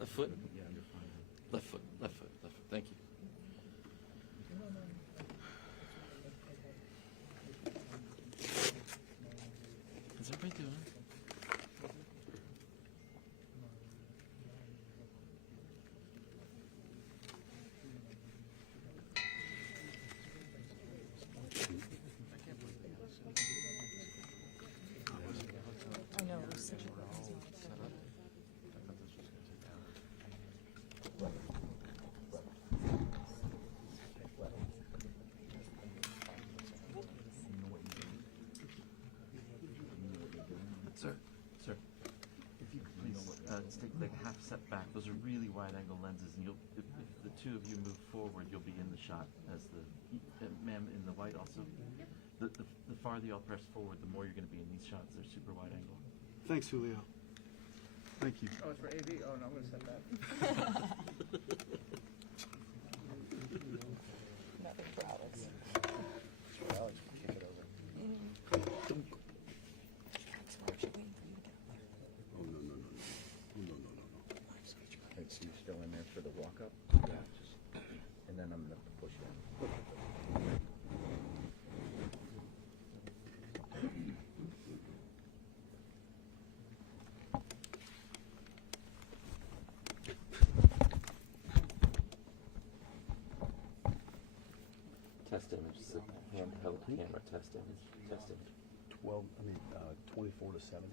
Left foot. Yeah, under 5. Left foot. Left foot. Left foot. Thank you. How's everybody doing? I know, it was such a good Sir, sir, if you could please take like a half step back. Those are really wide angle lenses, and you'll if the two of you move forward, you'll be in the shot as the ma'am in the white also. The farther y'all press forward, the more you're going to be in these shots. They're super wide angle. Thanks, Julio. Thank you. Oh, it's for AV? Oh, no, I'm going to set that. nothing for Alex. Alex, kick it over. Alex, we're actually waiting for you to get up there. Oh, no, no, no, no. Oh, no, no, no, no. Okay, so you're still in there for the walk-up? Yeah. And then I'm going to push down. Test image. It's a handheld camera test image. Test image. 24 to 70.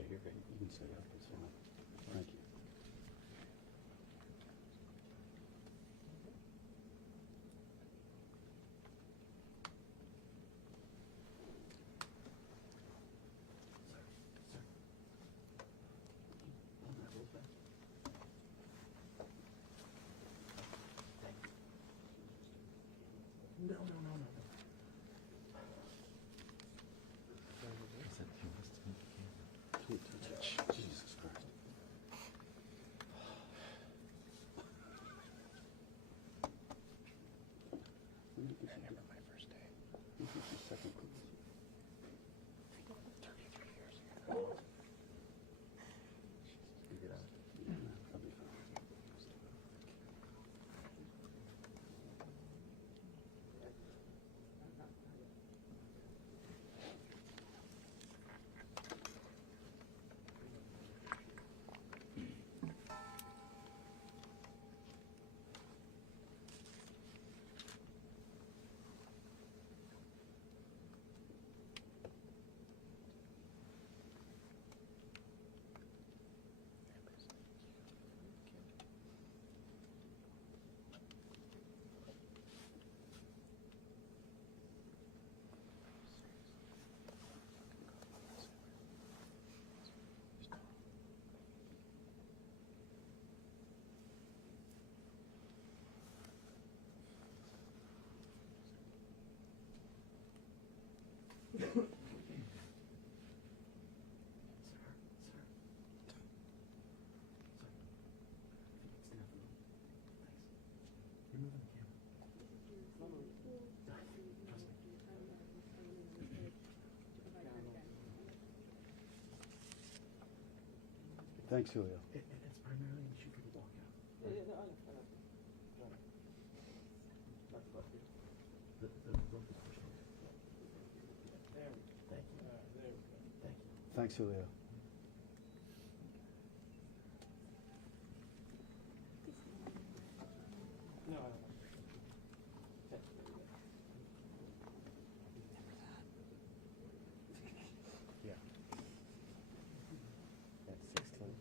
stay here. You can stay up. It's fine. Thank you. No, no, no, no, no. I said you must have moved the camera. Can't touch it. Jesus Christ. I remember my first day. This is the second class. 33 years ago. You get out. Yeah, that'll be fine. Thanks, Julio. It's primarily an issue for the walkout. The rope is pushed in. Thank you. Thank you. Thanks, Julio. Yeah. That's 16.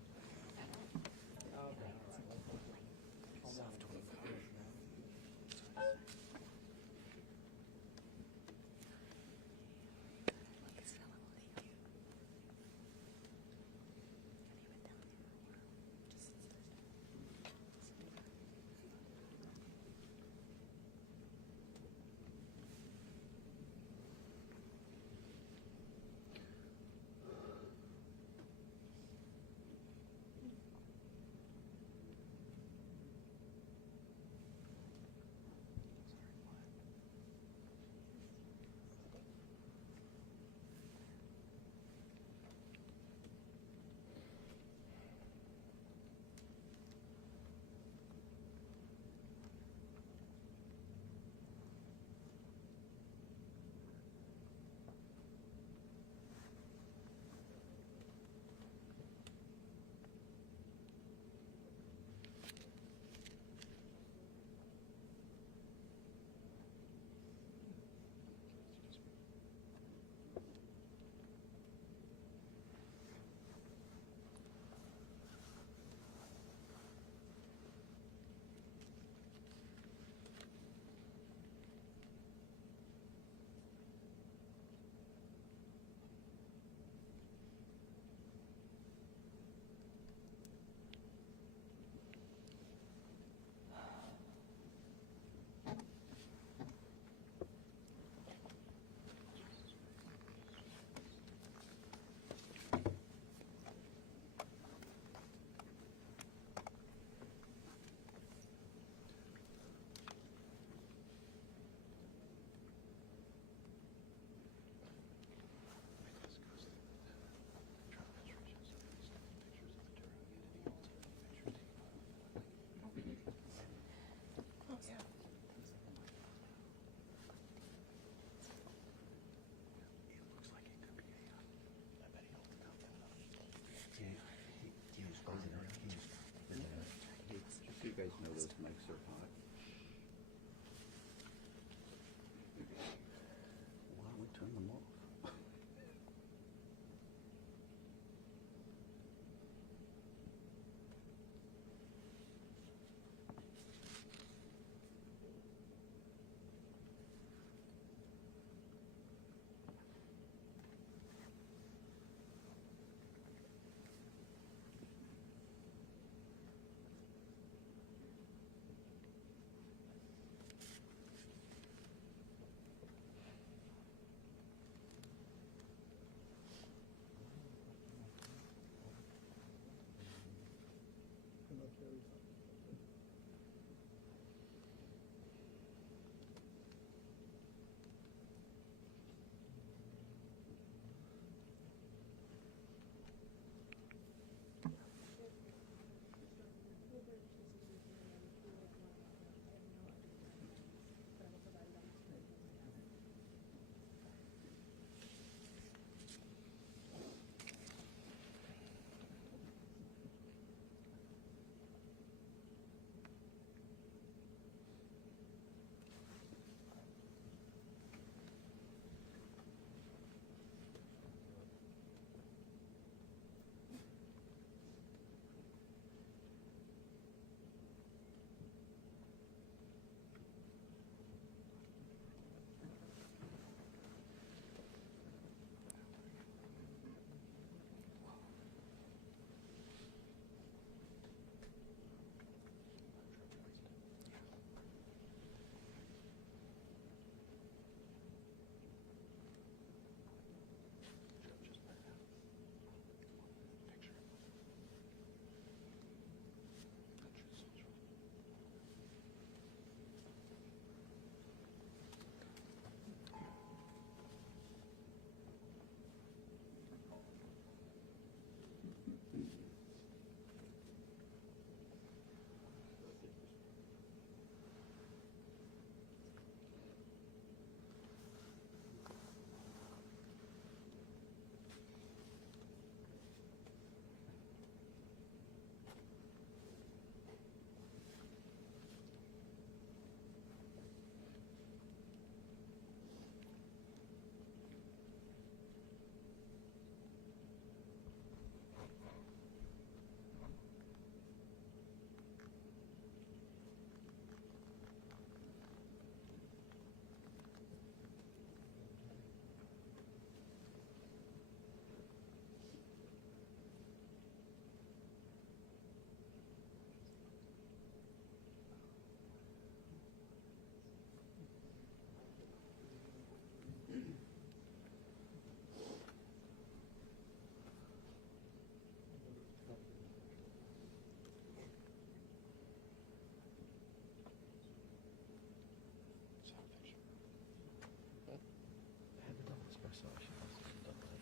So she must have done that.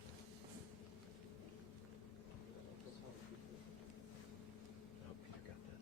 Oh, Peter got that.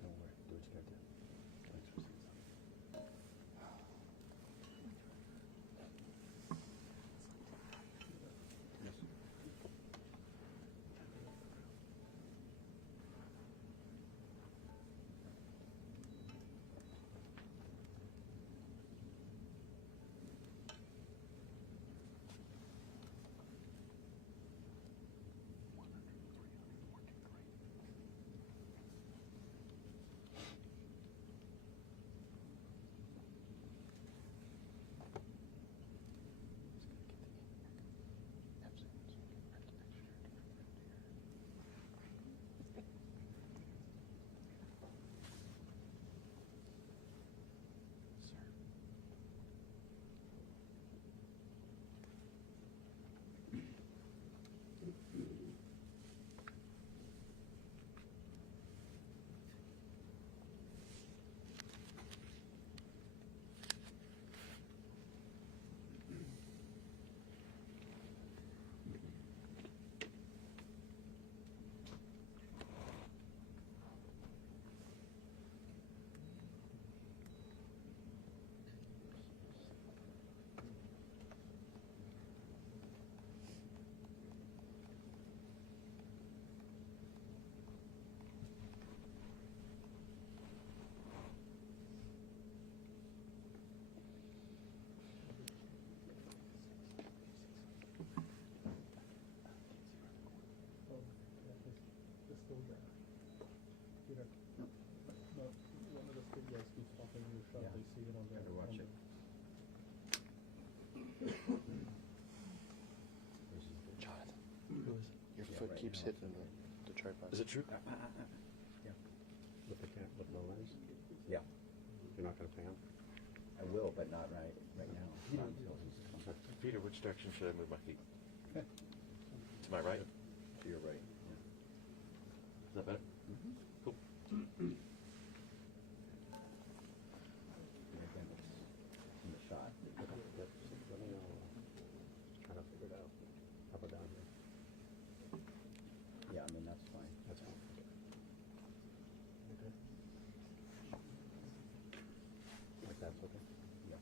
Don't worry, do what you gotta do. Thanks for seeing something. Yes. Peter, no, one of the studios keeps popping in your shot, Yeah. they see it on the. Gotta watch on it. Jonathan, Who is it? your Yeah, foot right keeps now. hitting the tripod. Is it true? Yeah. With the lens? Yeah, You're not gonna pan? I will, but not right now. Not until he's come Peter, which direction should I move my feet? To my right? to your right. Yeah. Is that better? Mm-hmm. Cool. And again, it's in the shot. Let me try to figure it out. Up or down here? Yeah, I mean, that's fine. That's fine. Okay. Like that's okay? Yeah.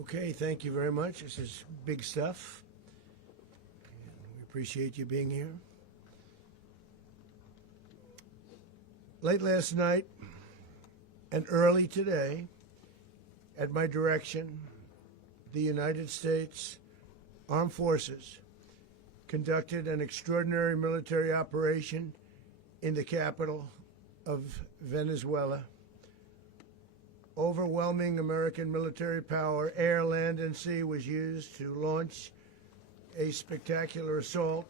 Okay, thank you very much. This is big stuff. And we appreciate you being here. Late last night and early today, at my direction, the United States Armed Forces conducted an extraordinary military operation in the capital of Venezuela. Overwhelming American military power, air, land, and sea, was used to launch a spectacular assault.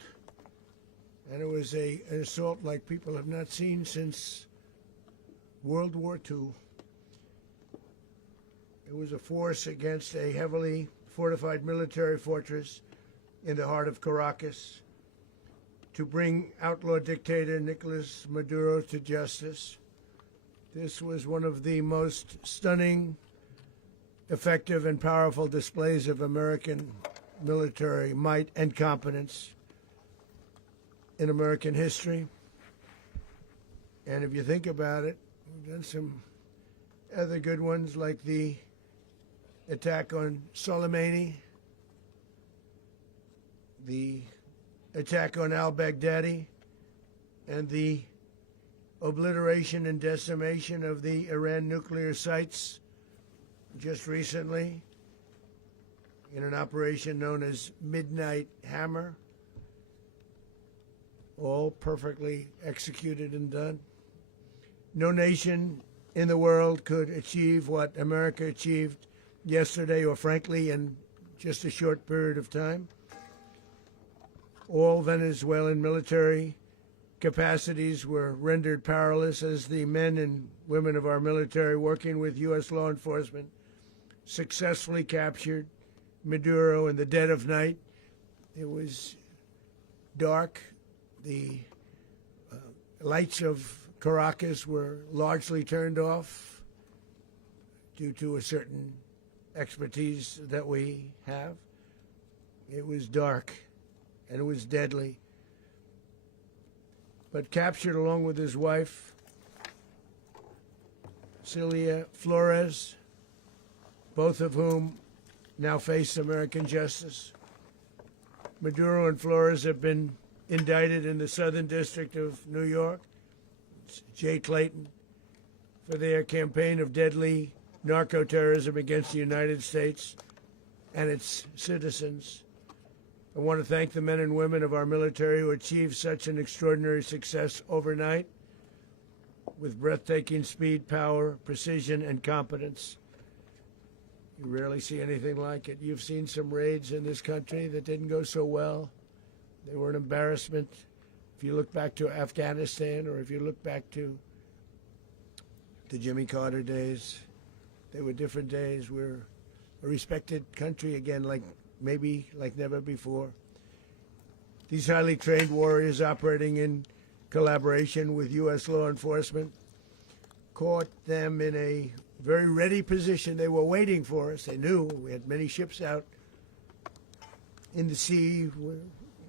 And it was an assault like people have not seen since World War II. It was a force against a heavily fortified military fortress in the heart of Caracas to bring outlaw dictator Nicolás Maduro to justice. This was one of the most stunning, effective, and powerful displays of American military might and competence in American history. And if you think about it, we've done some other good ones, like the attack on Soleimani, the attack on al-Baghdadi, and the obliteration and decimation of the Iran nuclear sites just recently in an operation known as Midnight Hammer, all perfectly executed and done. No nation in the world could achieve what America achieved yesterday, or frankly in just a short period of time. All Venezuelan military capacities were rendered powerless as the men and women of our military, working with U.S. law enforcement, successfully captured Maduro in the dead of night. It was dark. The lights of Caracas were largely turned off due to a certain expertise that we have. It was dark and it was deadly. But captured along with his wife, Celia Flores, both of whom now face American justice. Maduro and Flores have been indicted in the Southern District of New York, Jay Clayton, for their campaign of deadly narco-terrorism against the United States and its citizens. I want to thank the men and women of our military who achieved such an extraordinary success overnight with breathtaking speed, power, precision, and competence. You rarely see anything like it. You've seen some raids in this country that didn't go so well. They were an embarrassment. If you look back to Afghanistan, or if you look back to the Jimmy Carter days, they were different days. We're a respected country again, like never before. These highly trained warriors, operating in collaboration with U.S. law enforcement, caught them in a very ready position. They were waiting for us. They knew we had many ships out in the sea,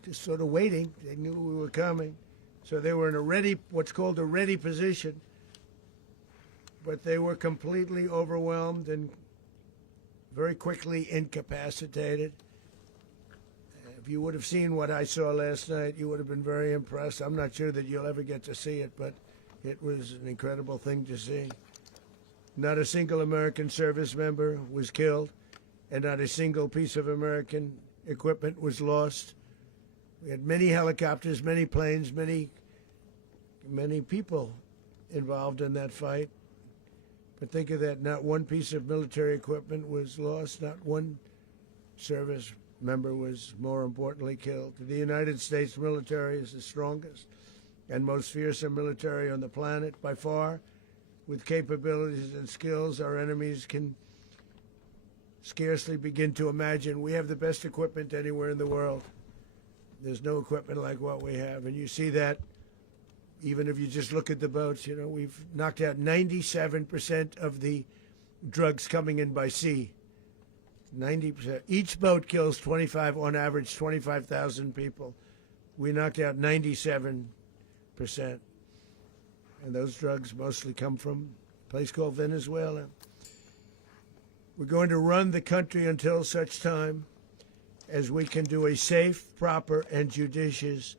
just sort of waiting. They knew we were coming. So they were in a ready, what's called a ready position. But they were completely overwhelmed and very quickly incapacitated. If you would have seen what I saw last night, you would have been very impressed. I'm not sure that you'll ever get to see it, but it was an incredible thing to see. Not a single American service member was killed, and not a single piece of American equipment was lost. We had many helicopters, many planes, many people involved in that fight. But think of that, not one piece of military equipment was lost, not one service member was, more importantly, killed. The United States military is the strongest and most fearsome military on the planet by far. With capabilities and skills our enemies can scarcely begin to imagine. We have the best equipment anywhere in the world. There's no equipment like what we have, and you see that even if you just look at the boats. You know, we've knocked out 97% of the drugs coming in by sea. 90%. Each boat kills on average, 25,000 people. We knocked out 97%. And those drugs mostly come from a place called Venezuela. We're going to run the country until such time as we can do a safe, proper, and judicious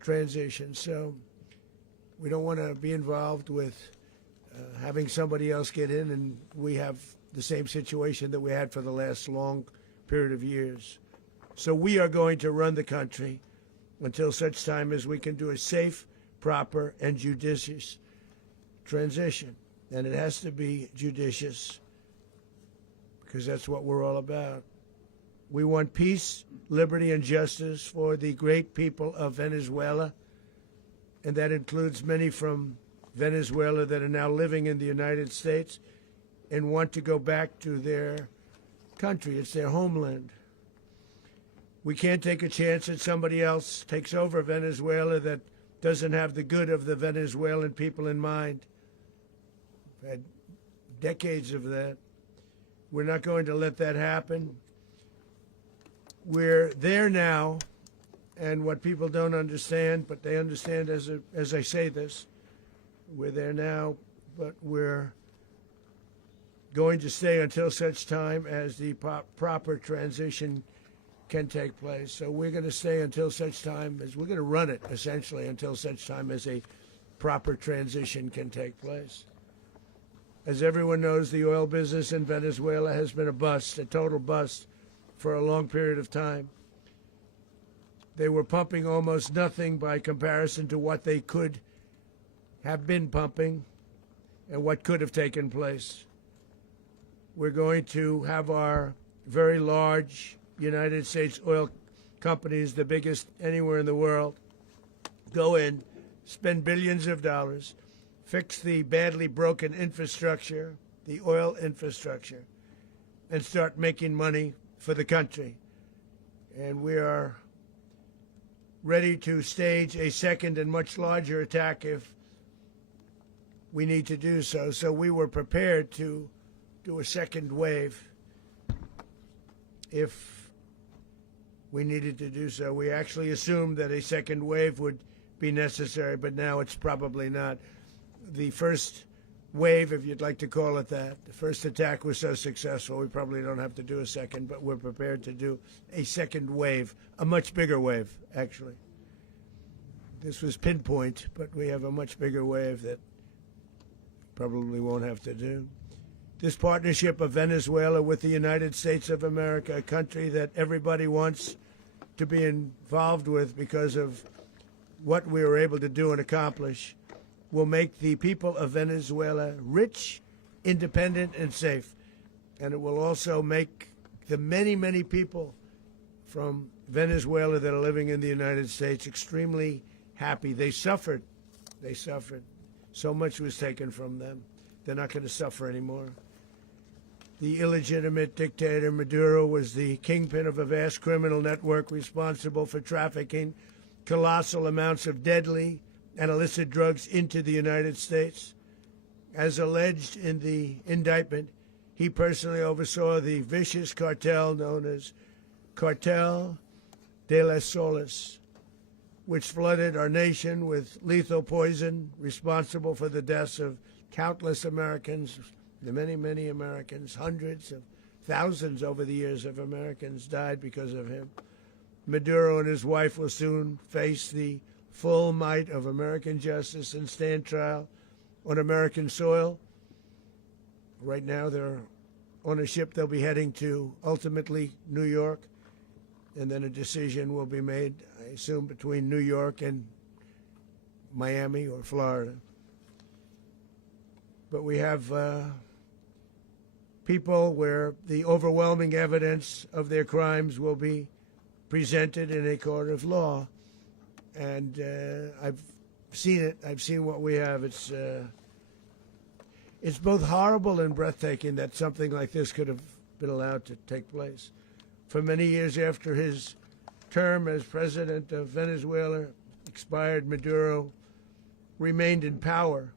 transition. So we don't want to be involved with having somebody else get in and we have the same situation that we had for the last long period of years. So we are going to run the country until such time as we can do a safe, proper, and judicious transition. And it has to be judicious because that's what we're all about. We want peace, liberty, and justice for the great people of Venezuela, and that includes many from Venezuela that are now living in the United States and want to go back to their country. It's their homeland. We can't take a chance that somebody else takes over Venezuela that doesn't have the good of the Venezuelan people in mind. We've had decades of that. We're not going to let that happen. We're there now, and what people don't understand, but they understand as I say this, we're there now, but we're going to stay until such time as the proper transition can take place. So we're going to stay until such time as we're going to run it, essentially, until such time as a proper transition can take place. As everyone knows, the oil business in Venezuela has been a bust, a total bust, for a long period of time. They were pumping almost nothing by comparison to what they could have been pumping and what could have taken place. We're going to have our very large United States oil companies, the biggest anywhere in the world, go in, spend billions of dollars, fix the badly broken infrastructure, the oil infrastructure, and start making money for the country. And we are ready to stage a second and much larger attack if we need to do so. So we were prepared to do a second wave if we needed to do so. We actually assumed that a second wave would be necessary, but now it's probably not. The first wave, if you'd like to call it that, the first attack was so successful, we probably don't have to do a second, but we're prepared to do a second wave, a much bigger wave, actually. This was pinpoint, but we have a much bigger wave that probably won't have to do. This partnership of Venezuela with the United States of America, a country that everybody wants to be involved with because of what we were able to do and accomplish, will make the people of Venezuela rich, independent, and safe. And it will also make the many, many people from Venezuela that are living in the United States extremely happy. They suffered. They suffered. So much was taken from them. They're not going to suffer anymore. The illegitimate dictator Maduro was the kingpin of a vast criminal network responsible for trafficking colossal amounts of deadly and illicit drugs into the United States. As alleged in the indictment, he personally oversaw the vicious cartel known as Cartel de las Solas, which flooded our nation with lethal poison, responsible for the deaths of countless Americans, the many, many Americans. Hundreds of thousands over the years of Americans died because of him. Maduro and his wife will soon face the full might of American justice and stand trial on American soil. Right now, they're on a ship. They'll be heading to, ultimately, New York, and then a decision will be made, I assume, between New York and Miami or Florida. But we have people where the overwhelming evidence of their crimes will be presented in a court of law. And I've seen it. I've seen what we have. It's both horrible and breathtaking that something like this could have been allowed to take place. For many years after his term as president of Venezuela expired, Maduro remained in power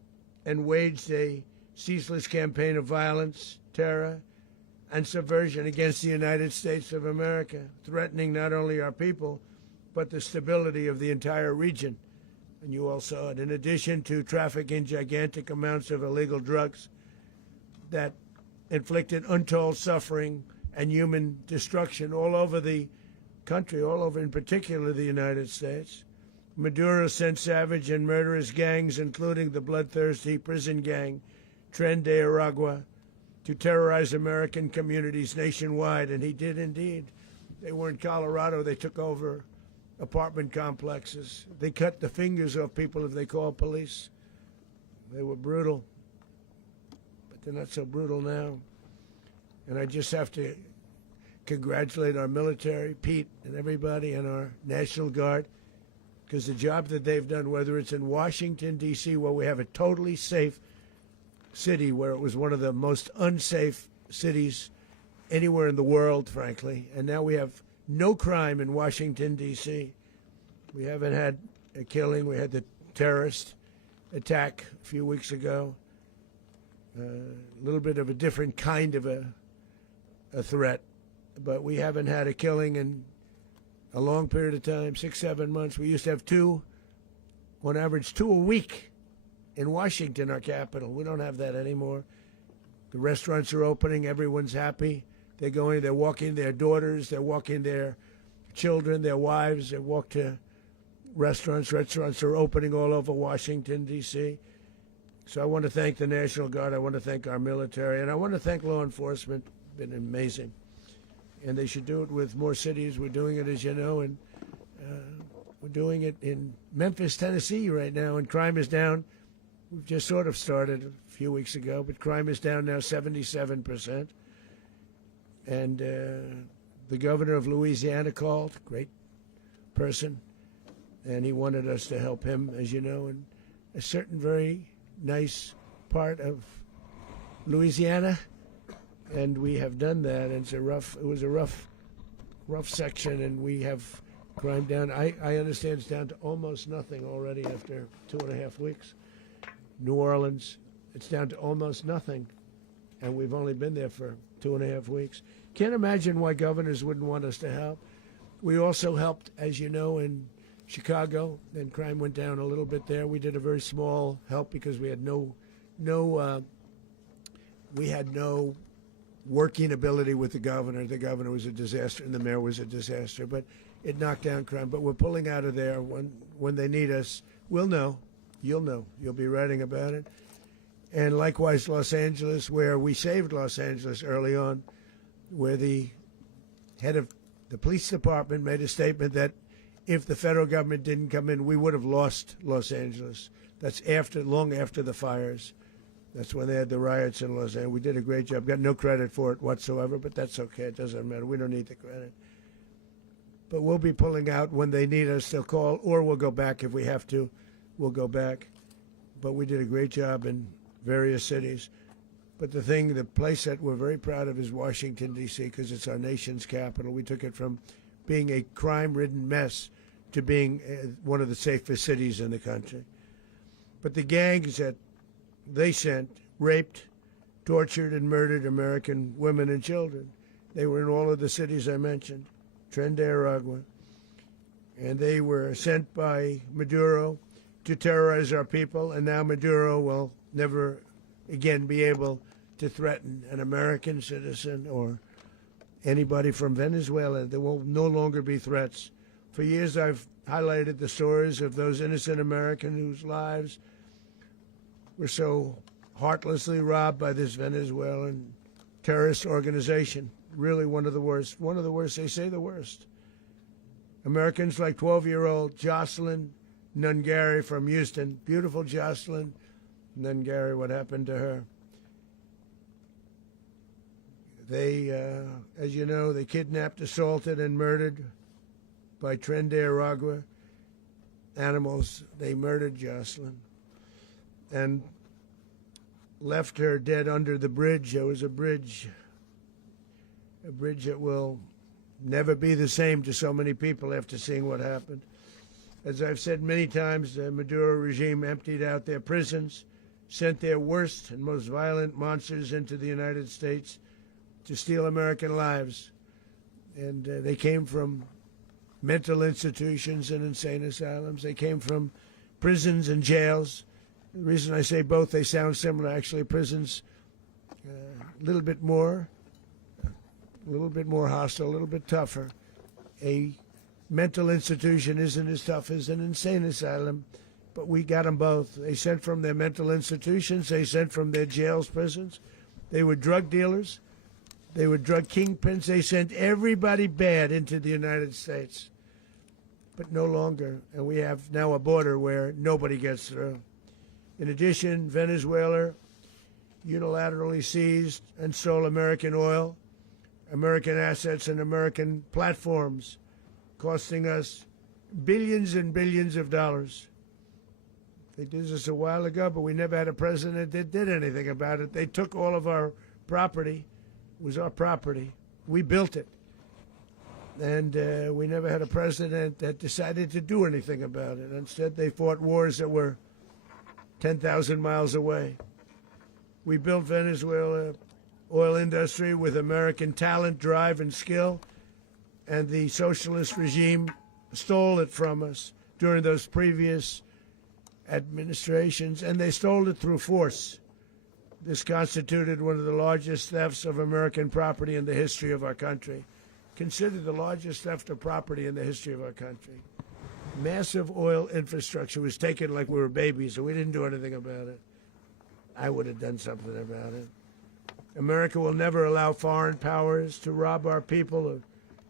and waged a ceaseless campaign of violence, terror, and subversion against the United States of America, threatening not only our people, but the stability of the entire region. And you all saw it. In addition to trafficking gigantic amounts of illegal drugs that inflicted untold suffering and human destruction all over the country, all over, in particular, the United States. Maduro sent savage and murderous gangs, including the bloodthirsty prison gang, Tren de Aragua, to terrorize American communities nationwide, and he did indeed. They were in Colorado. They took over apartment complexes. They cut the fingers off people if they called police. They were brutal, but they're not so brutal now. And I just have to congratulate our military, Pete and everybody, and our National Guard, because the job that they've done, whether it's in Washington, D.C., where we have a totally safe city, where it was one of the most unsafe cities anywhere in the world, frankly, and now we have no crime in Washington, D.C. We haven't had a killing. We had the terrorist attack a few weeks ago. A little bit of a different kind of a threat, but we haven't had a killing in a long period of time, 6-7 months. We used to have two, on average, 2 a week in Washington, our capital. We don't have that anymore. The restaurants are opening. Everyone's happy. They're going, they're walking their daughters, they're walking their children, their wives. They walk to restaurants. Restaurants are opening all over Washington, D.C. So I want to thank the National Guard. I want to thank our military. And I want to thank law enforcement. It's been amazing. And they should do it with more cities. We're doing it, as you know, and we're doing it in Memphis, Tennessee right now, and crime is down. We've just sort of started a few weeks ago, but crime is down now 77%. And the governor of Louisiana called, great person, and he wanted us to help him, as you know, in a certain very nice part of Louisiana, and we have done that. And it was a rough section, and we have crime down. I understand it's down to almost nothing already after 2.5 weeks. New Orleans, it's down to almost nothing, and we've only been there for 2.5 weeks. Can't imagine why governors wouldn't want us to help. We also helped, as you know, in Chicago, and crime went down a little bit there. We did a very small help because we had no working ability with the governor. The governor was a disaster, and the mayor was a disaster. But it knocked down crime. But we're pulling out of there when they need us. We'll know. You'll know. You'll be writing about it. And likewise, Los Angeles, where we saved Los Angeles early on, where the head of the police department made a statement that if the federal government didn't come in, we would have lost Los Angeles. That's long after the fires. That's when they had the riots in Los Angeles. We did a great job. Got no credit for it whatsoever, but that's okay. It doesn't matter. We don't need the credit. But we'll be pulling out when they need us. They'll call, or we'll go back if we have to. We'll go back. But we did a great job in various cities. But the place that we're very proud of is Washington, D.C., because it's our nation's capital. We took it from being a crime-ridden mess to being one of the safest cities in the country. But the gangs that they sent raped, tortured, and murdered American women and children. They were in all of the cities I mentioned, Tren de Aragua. And they were sent by Maduro to terrorize our people, and now Maduro will never again be able to threaten an American citizen or anybody from Venezuela. There will no longer be threats. For years I've highlighted the stories of those innocent Americans whose lives were so heartlessly robbed by this Venezuelan terrorist organization. Really one of the worst. One of the worst, they say the worst. Americans like 12-year-old Jocelyn Nungari from Houston. Beautiful Jocelyn Nungari, what happened to her? They, as you know, they kidnapped, assaulted, and murdered by Tren de Aragua animals. They murdered Jocelyn and left her dead under the bridge. There was a bridge that will never be the same to so many people after seeing what happened. As I've said many times, the Maduro regime emptied out their prisons, sent their worst and most violent monsters into the United States to steal American lives. And they came from mental institutions and insane asylums. They came from prisons and jails. The reason I say both, they sound similar. Actually, prisons, little bit more hostile, a little bit tougher. A mental institution isn't as tough as an insane asylum, but we got them both. They sent from their mental institutions, they sent from their jails, prisons. They were drug dealers, they were drug kingpins. They sent everybody bad into the United States, but no longer. And we have now a border where nobody gets through. In addition, Venezuela unilaterally seized and stole American oil, American assets, and American platforms, costing us billions and billions of dollars. They did this a while ago, but we never had a president that did anything about it. They took all of our property. It was our property. We built it. And we never had a president that decided to do anything about it. Instead, they fought wars that were 10,000 miles away. We built Venezuela oil industry with American talent, drive, and skill, and the socialist regime stole it from us during those previous administrations, and they stole it through force. This constituted one of the largest thefts of American property in the history of our country. Considered the largest theft of property in the history of our country. Massive oil infrastructure was taken like we were babies, and we didn't do anything about it. I would have done something about it. America will never allow foreign powers to rob our people or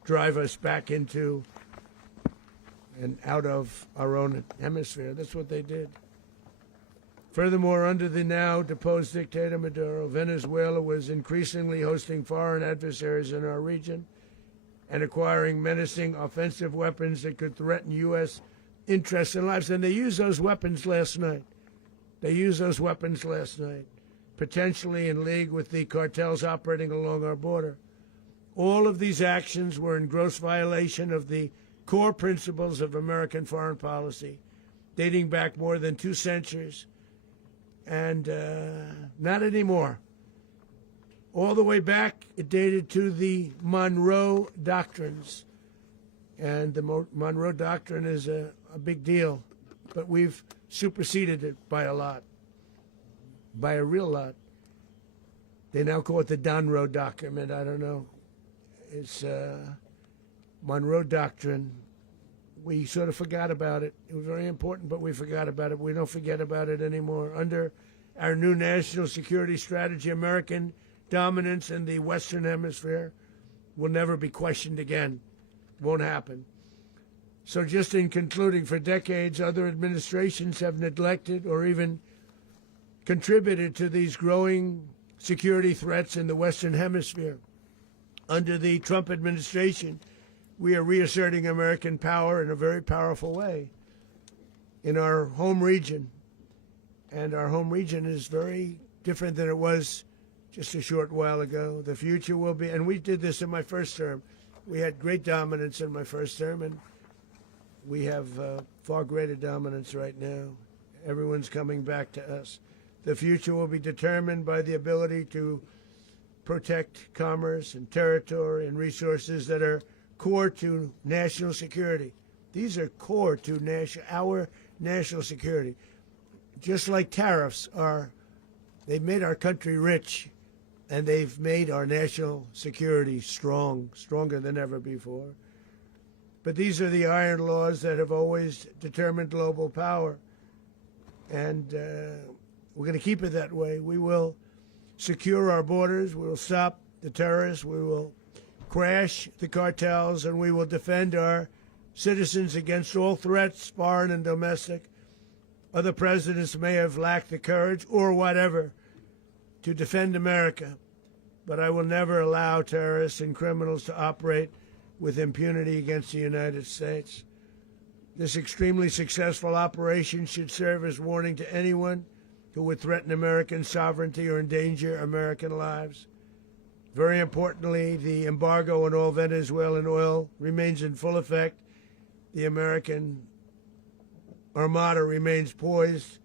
drive us back into and out of our own hemisphere. That's what they did. Furthermore, under the now deposed dictator Maduro, Venezuela was increasingly hosting foreign adversaries in our region and acquiring menacing offensive weapons that could threaten U.S. interests and lives. And they used those weapons last night. Potentially in league with the cartels operating along our border. All of these actions were in gross violation of the core principles of American foreign policy, dating back more than 2 centuries, and not anymore. All the way back, it dated to the Monroe Doctrines, and the Monroe Doctrine is a big deal, but we've superseded it by a lot. By a real lot. They now call it the Monroe Document. I don't know. It's Monroe Doctrine. We sort of forgot about it. It was very important, but we forgot about it. We don't forget about it anymore. Under our new national security strategy, American dominance in the Western Hemisphere will never be questioned again. Won't happen. So just in concluding, for decades, other administrations have neglected or even contributed to these growing security threats in the Western Hemisphere. Under the Trump administration, we are reasserting American power in a very powerful way in our home region. And our home region is very different than it was just a short while ago. The future will be, and we did this in my first term. We had great dominance in my first term, and we have far greater dominance right now. Everyone's coming back to us. The future will be determined by the ability to protect commerce and territory and resources that are core to national security. These are core to our national security. Just like tariffs are, they've made our country rich, and they've made our national security stronger than ever before. But these are the iron laws that have always determined global power. And we're going to keep it that way. We will secure our borders. We will stop the terrorists. We will crash the cartels, and we will defend our citizens against all threats, foreign and domestic. Other presidents may have lacked the courage or whatever to defend America, but I will never allow terrorists and criminals to operate with impunity against the United States. This extremely successful operation should serve as warning to anyone who would threaten American sovereignty or endanger American lives. Very importantly, the embargo on all Venezuelan oil remains in full effect. The American Armada remains poised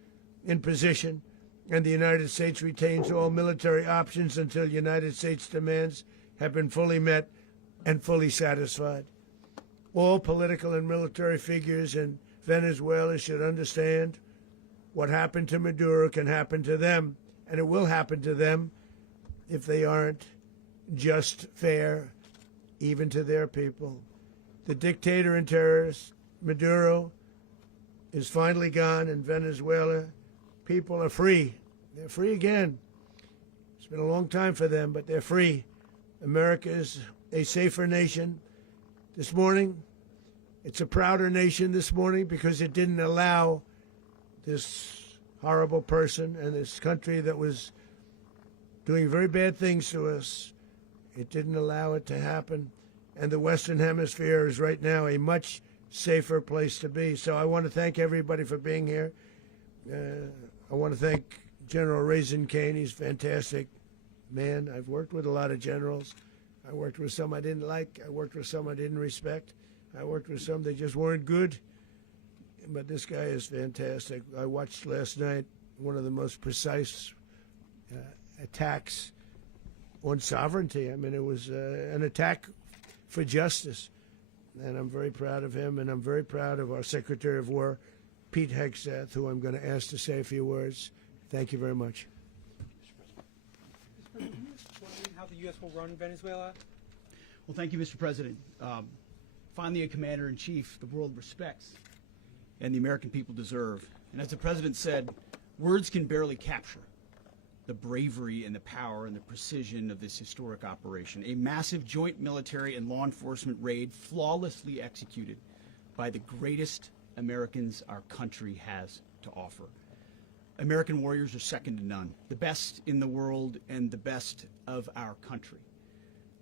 in position, and the United States retains all military options until United States demands have been fully met and fully satisfied. All political and military figures in Venezuela should understand what happened to Maduro can happen to them, and it will happen to them if they aren't just, fair, even to their people. The dictator and terrorist, Maduro, is finally gone in Venezuela. People are free. They're free again. It's been a long time for them, but they're free. America is a safer nation this morning. It's a prouder nation this morning because it didn't allow this horrible person and this country that was doing very bad things to us. It didn't allow it to happen. And the Western Hemisphere is right now a much safer place to be. So I want to thank everybody for being here. I want to thank General Raisin Kane. He's a fantastic man. I've worked with a lot of generals. I worked with some I didn't like. I worked with some I didn't respect. I worked with some that just weren't good. But this guy is fantastic. I watched last night one of the most precise attacks on sovereignty. I mean, it was an attack for justice. And I'm very proud of him, and I'm very proud of our Secretary of War, Pete Hegseth, who I'm going to ask to say a few words. Thank you very much. Mr. President, can you explain how the U.S. will run Venezuela? Well, thank you, Mr. President. Finally, a commander-in-chief the world respects and the American people deserve. And as the President said, words can barely capture the bravery and the power and the precision of this historic operation. A massive joint military and law enforcement raid flawlessly executed by the greatest Americans our country has to offer. American warriors are second to none, the best in the world and the best of our country.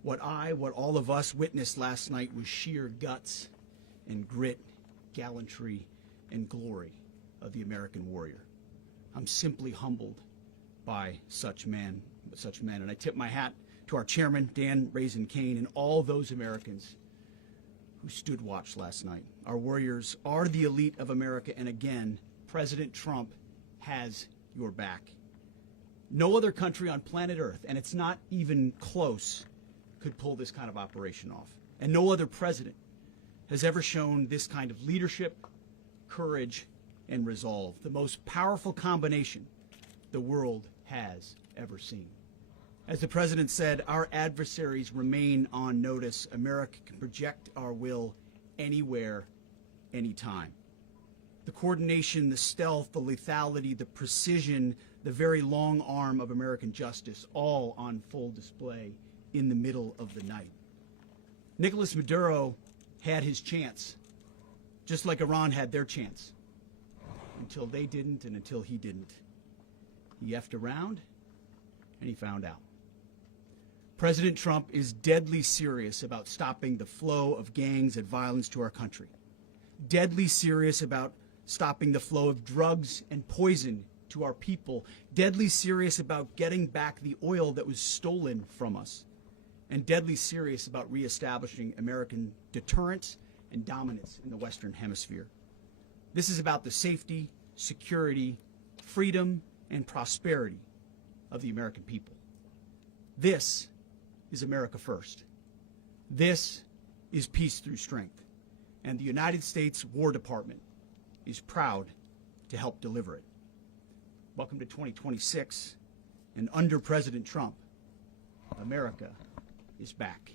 What all of us witnessed last night was sheer guts and grit, gallantry, and glory of the American warrior. I'm simply humbled by such men, and I tip my hat to our chairman, Dan Raisin Kane, and all those Americans who stood watch last night. Our warriors are the elite of America, and again, President Trump has your back. No other country on planet Earth, and it's not even close, could pull this kind of operation off. And no other president has ever shown this kind of leadership, courage, and resolve, the most powerful combination the world has ever seen. As the President said, our adversaries remain on notice. America can project our will anywhere, anytime. The coordination, the stealth, the lethality, the precision, the very long arm of American justice, all on full display in the middle of the night. Nicolás Maduro had his chance, just like Iran had their chance, until they didn't and until he didn't. He effed around, and he found out. President Trump is deadly serious about stopping the flow of gangs and violence to our country. Deadly serious about stopping the flow of drugs and poison to our people. Deadly serious about getting back the oil that was stolen from us. And deadly serious about reestablishing American deterrence and dominance in the Western Hemisphere. This is about the safety, security, freedom, and prosperity of the American people. This is America first. This is peace through strength. And the United States War Department is proud to help deliver it. Welcome to 2026, and under President Trump, America is back.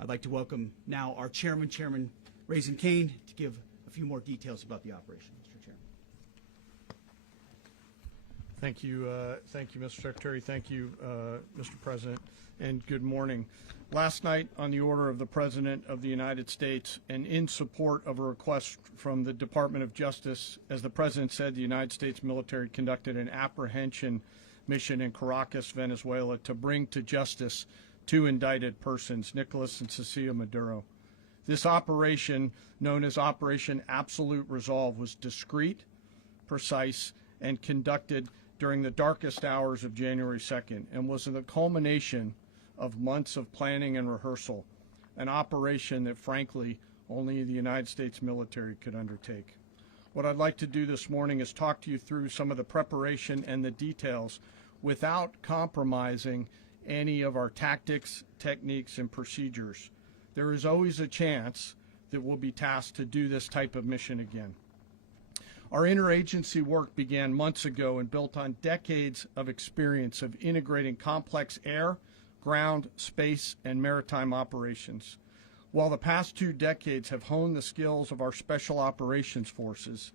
I'd like to welcome now our chairman, Chairman Raisin Kane, to give a few more details about the operation. Mr. Chairman. Thank you, Mr. Secretary. Thank you, Mr. President, and good morning. Last night, on the order of the President of the United States and in support of a request from the Department of Justice, as the President said, the United States military conducted an apprehension mission in Caracas, Venezuela, to bring to justice two indicted persons, Nicolás and Cecilia Maduro. This operation, known as Operation Absolute Resolve, was discreet, precise, and conducted during the darkest hours of January 2nd and was the culmination of months of planning and rehearsal, an operation that, frankly, only the United States military could undertake. What I'd like to do this morning is talk to you through some of the preparation and the details without compromising any of our tactics, techniques, and procedures. There is always a chance that we'll be tasked to do this type of mission again. Our interagency work began months ago and built on decades of experience of integrating complex air, ground, space, and maritime operations. While the past 2 decades have honed the skills of our special operations forces,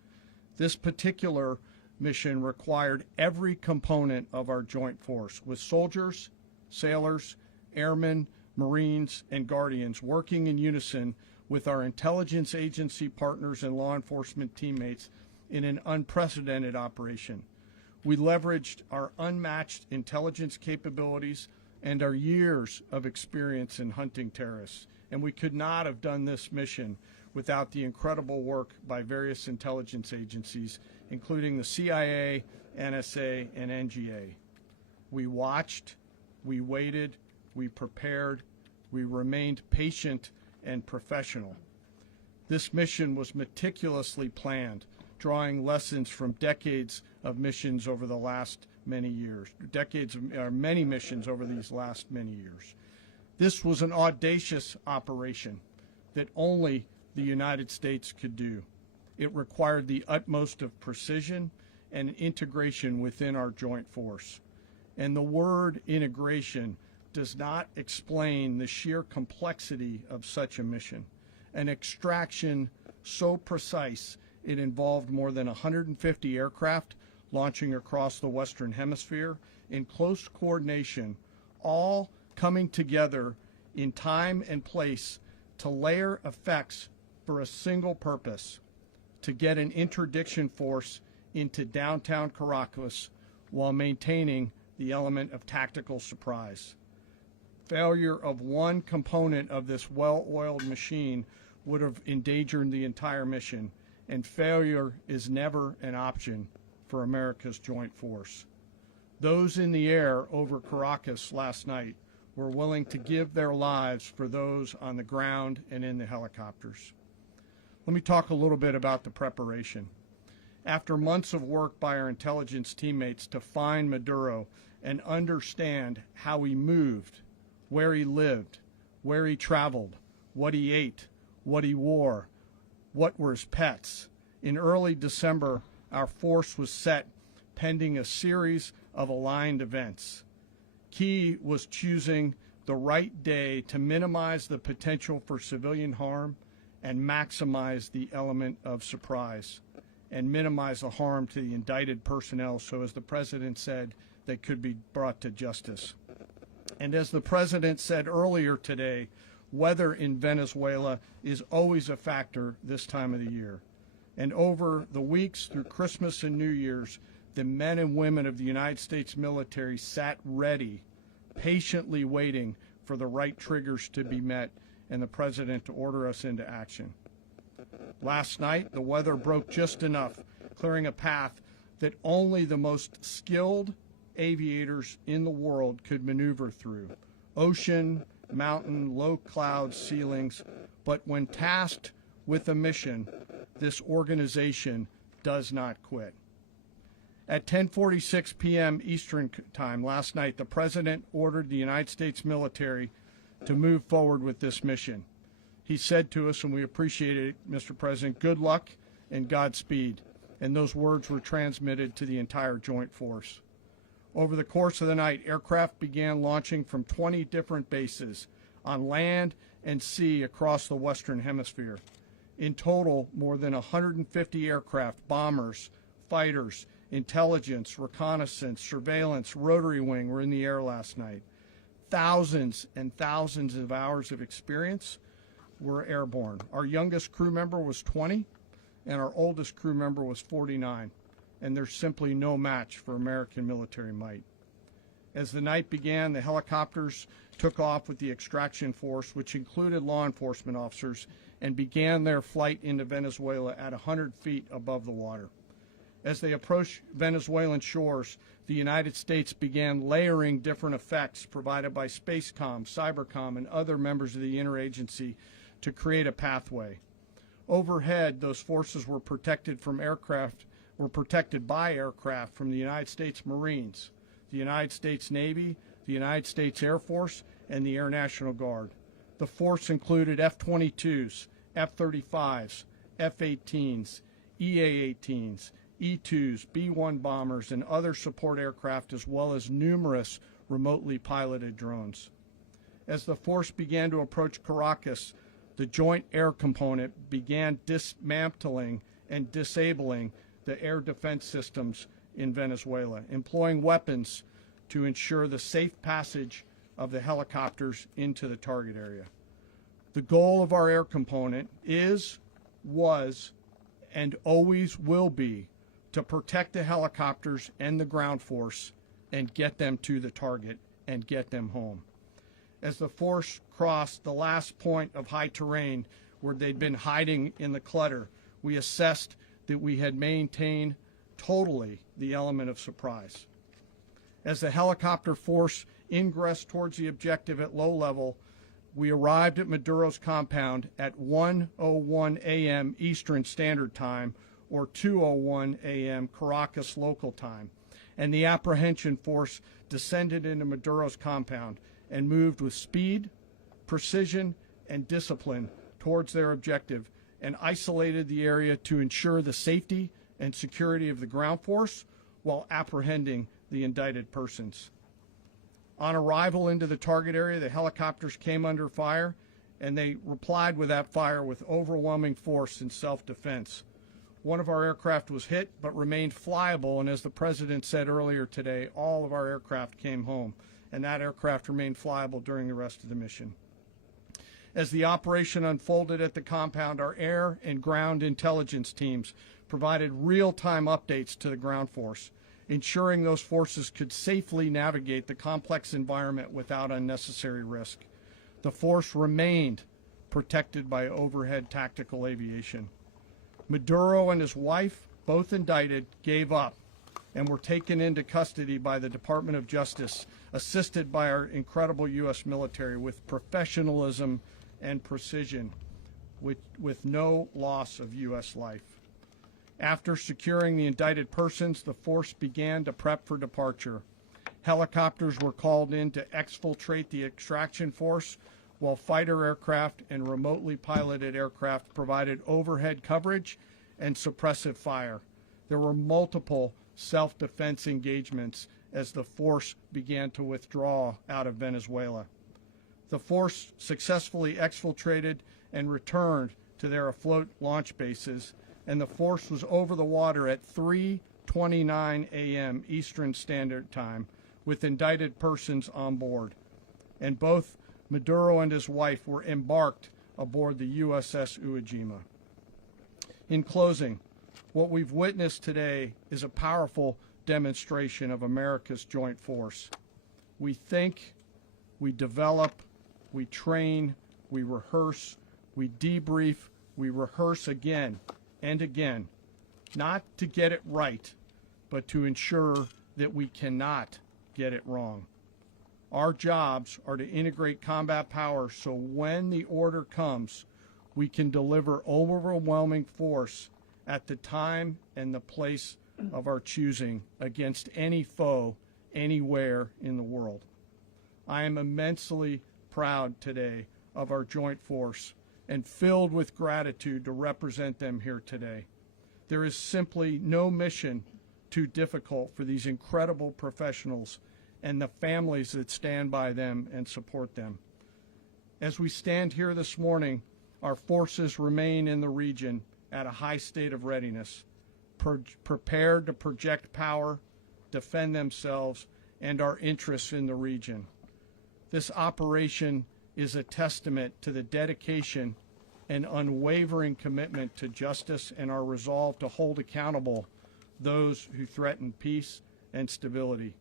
this particular mission required every component of our joint force, with soldiers, sailors, airmen, Marines, and Guardians working in unison with our intelligence agency partners and law enforcement teammates in an unprecedented operation. We leveraged our unmatched intelligence capabilities and our years of experience in hunting terrorists, and we could not have done this mission without the incredible work by various intelligence agencies, including the CIA, NSA, and NGA. We watched, we waited, we prepared, we remained patient and professional. This mission was meticulously planned, drawing lessons from decades of missions over the last many years, many missions over these last many years. This was an audacious operation that only the United States could do. It required the utmost of precision and integration within our joint force. And the word integration does not explain the sheer complexity of such a mission. An extraction so precise it involved more than 150 aircraft launching across the Western Hemisphere in close coordination, all coming together in time and place to layer effects for a single purpose: to get an interdiction force into downtown Caracas while maintaining the element of tactical surprise. Failure of one component of this well-oiled machine would have endangered the entire mission, and failure is never an option for America's joint force. Those in the air over Caracas last night were willing to give their lives for those on the ground and in the helicopters. Let me talk a little bit about the preparation. After months of work by our intelligence teammates to find Maduro and understand how he moved, where he lived, where he traveled, what he ate, what he wore, what were his pets, in early December, our force was set pending a series of aligned events. Key was choosing the right day to minimize the potential for civilian harm and maximize the element of surprise and minimize the harm to the indicted personnel so, as the President said, they could be brought to justice. And as the President said earlier today, weather in Venezuela is always a factor this time of the year. And over the weeks through Christmas and New Year's, the men and women of the United States military sat ready, patiently waiting for the right triggers to be met and the President to order us into action. Last night, the weather broke just enough, clearing a path that only the most skilled aviators in the world could maneuver through. Ocean, mountain, low cloud ceilings, but when tasked with a mission, this organization does not quit. At 10:46 p.m. Eastern Time last night, the President ordered the United States military to move forward with this mission. He said to us, and we appreciate it, Mr. President, good luck and Godspeed. And those words were transmitted to the entire joint force. Over the course of the night, aircraft began launching from 20 different bases on land and sea across the Western Hemisphere. In total, more than 150 aircraft, bombers, fighters, intelligence, reconnaissance, surveillance, rotary wing were in the air last night. Thousands and thousands of hours of experience were airborne. Our youngest crew member was 20, and our oldest crew member was 49, and there's simply no match for American military might. As the night began, the helicopters took off with the extraction force, which included law enforcement officers, and began their flight into Venezuela at 100 feet above the water. As they approached Venezuelan shores, the United States began layering different effects provided by Spacecom, Cybercom, and other members of the interagency to create a pathway. Overhead, those forces were protected by aircraft from the United States Marines, the United States Navy, the United States Air Force, and the Air National Guard. The force included F-22s, F-35s, F-18s, EA-18s, E-2s, B-1 bombers, and other support aircraft, as well as numerous remotely piloted drones. As the force began to approach Caracas, the Joint Air Component began dismantling and disabling the air defense systems in Venezuela, employing weapons to ensure the safe passage of the helicopters into the target area. The goal of our air component is, was, and always will be to protect the helicopters and the ground force and get them to the target and get them home. As the force crossed the last point of high terrain where they'd been hiding in the clutter, we assessed that we had maintained totally the element of surprise. As the helicopter force ingressed towards the objective at low level, we arrived at Maduro's compound at 1:01 a.m. Eastern Standard Time, or 2:01 a.m. Caracas local time, and the apprehension force descended into Maduro's compound and moved with speed, precision, and discipline towards their objective and isolated the area to ensure the safety and security of the ground force while apprehending the indicted persons. On arrival into the target area, the helicopters came under fire, and they replied with that fire with overwhelming force in self-defense. One of our aircraft was hit but remained flyable, and as the President said earlier today, all of our aircraft came home, and that aircraft remained flyable during the rest of the mission. As the operation unfolded at the compound, our air and ground intelligence teams provided real-time updates to the ground force, ensuring those forces could safely navigate the complex environment without unnecessary risk. The force remained protected by overhead tactical aviation. Maduro and his wife, both indicted, gave up and were taken into custody by the Department of Justice, assisted by our incredible U.S. military with professionalism and precision, with no loss of U.S. life. After securing the indicted persons, the force began to prep for departure. Helicopters were called in to exfiltrate the extraction force, while fighter aircraft and remotely piloted aircraft provided overhead coverage and suppressive fire. There were multiple self-defense engagements as the force began to withdraw out of Venezuela. The force successfully exfiltrated and returned to their afloat launch bases, and the force was over the water at 3:29 a.m. Eastern Standard Time with indicted persons on board. And both Maduro and his wife were embarked aboard the USS Iwo Jima. In closing, what we've witnessed today is a powerful demonstration of America's joint force. We think, we develop, we train, we rehearse, we debrief, we rehearse again and again, not to get it right, but to ensure that we cannot get it wrong. Our jobs are to integrate combat power so when the order comes, we can deliver overwhelming force at the time and the place of our choosing against any foe anywhere in the world. I am immensely proud today of our joint force and filled with gratitude to represent them here today. There is simply no mission too difficult for these incredible professionals and the families that stand by them and support them. As we stand here this morning, our forces remain in the region at a high state of readiness, prepared to project power, defend themselves, and our interests in the region. This operation is a testament to the dedication and unwavering commitment to justice and our resolve to hold accountable those who threaten peace and stability.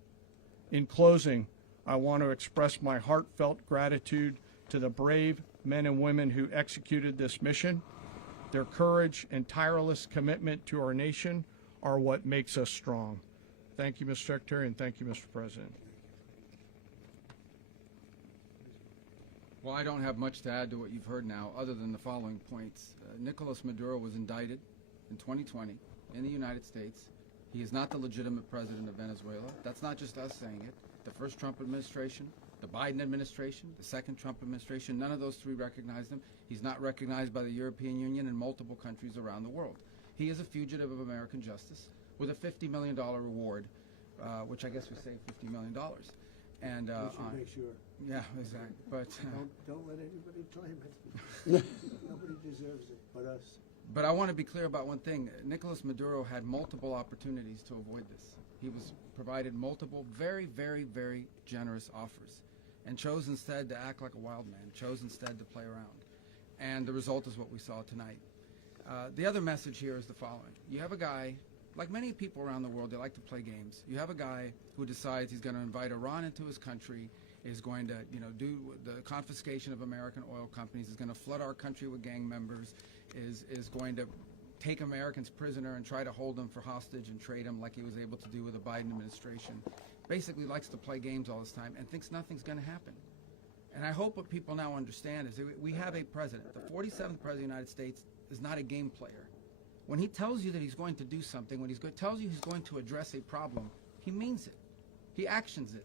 In closing, I want to express my heartfelt gratitude to the brave men and women who executed this mission. Their courage and tireless commitment to our nation are what makes us strong. Thank you, Mr. Secretary, and thank you, Mr. President. Well, I don't have much to add to what you've heard now, other than the following points. Nicolás Maduro was indicted in 2020 in the United States. He is not the legitimate president of Venezuela. That's not just us saying it. The first Trump administration, the Biden administration, the second Trump administration, none of those three recognized him. He's not recognized by the European Union and multiple countries around the world. He is a fugitive of American justice with a $50 million reward, which I guess we saved $50 million. And We should make sure. yeah, exactly. But Don't let anybody claim it. Nobody deserves it but us. But I want to be clear about one thing. Nicolás Maduro had multiple opportunities to avoid this. He was provided multiple very, very, very generous offers and chose instead to act like a wild man, chose instead to play around. And the result is what we saw tonight. The other message here is the following. You have a guy, like many people around the world, they like to play games. You have a guy who decides he's going to invite Iran into his country, is going to, do the confiscation of American oil companies, is going to flood our country with gang members, is going to take Americans prisoner and try to hold them for hostage and trade them like he was able to do with the Biden administration. Basically likes to play games all this time and thinks nothing's going to happen. And I hope what people now understand is that we have a president. The 47th president of the United States is not a game player. When he tells you that he's going to do something, when tells you he's going to address a problem, he means it. He actions it.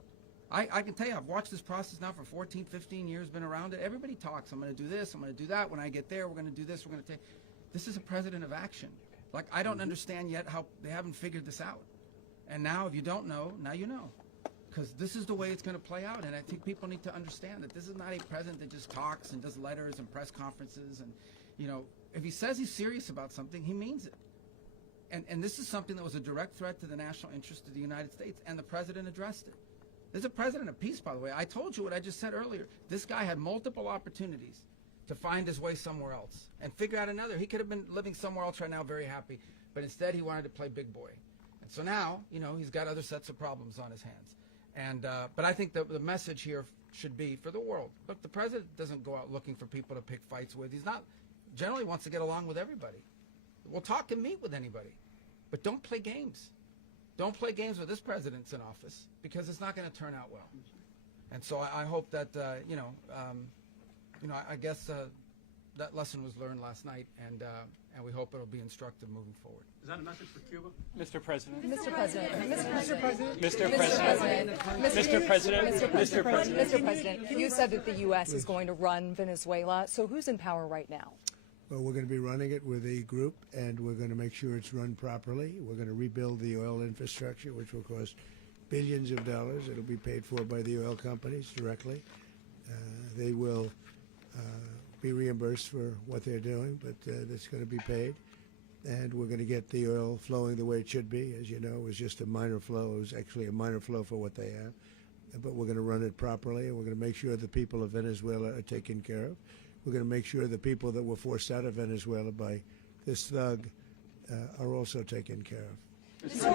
I can tell you, I've watched this process now for 14, 15 years, been around it. Everybody talks. I'm going to do this. I'm going to do that. When I get there, we're going to do this. We're going to take. This is a president of action. Like, I don't understand yet how they haven't figured this out. And now, if you don't know, now you know. Because this is the way it's going to play out. And I think people need to understand that this is not a president that just talks and does letters and press conferences. And, if he says he's serious about something, he means it. And this is something that was a direct threat to the national interest of the United States, and the president addressed it. There's a president of peace, by the way. I told you what I just said earlier. This guy had multiple opportunities to find his way somewhere else and figure out another. He could have been living somewhere else right now very happy, but instead he wanted to play big boy. And so now, he's got other sets of problems on his hands. And but I think the message here should be for the world. Look, the president doesn't go out looking for people to pick fights with. He's not, generally wants to get along with everybody. We'll talk and meet with anybody, but don't play games. Don't play games with this president's in office, because it's not going to turn out well. And so I hope that, I guess that lesson was learned last night, and we hope it'll be instructive moving forward. Is that a message for Cuba? Mr. President. Mr. President. Mr. President. Mr. President. Mr. President. Mr. President, you said that the U.S. is going to run Venezuela. So who's in power right now? Well, we're going to be running it with a group, and we're going to make sure it's run properly. We're going to rebuild the oil infrastructure, which will cost billions of dollars. It'll be paid for by the oil companies directly. They will be reimbursed for what they're doing, but it's going to be paid. And we're going to get the oil flowing the way it should be. As you know, it was just a minor flow. It was actually a minor flow for what they have. But we're going to run it properly, and we're going to make sure the people of Venezuela are taken care of. We're going to make sure the people that were forced out of Venezuela by this thug are also taken care of. Mr.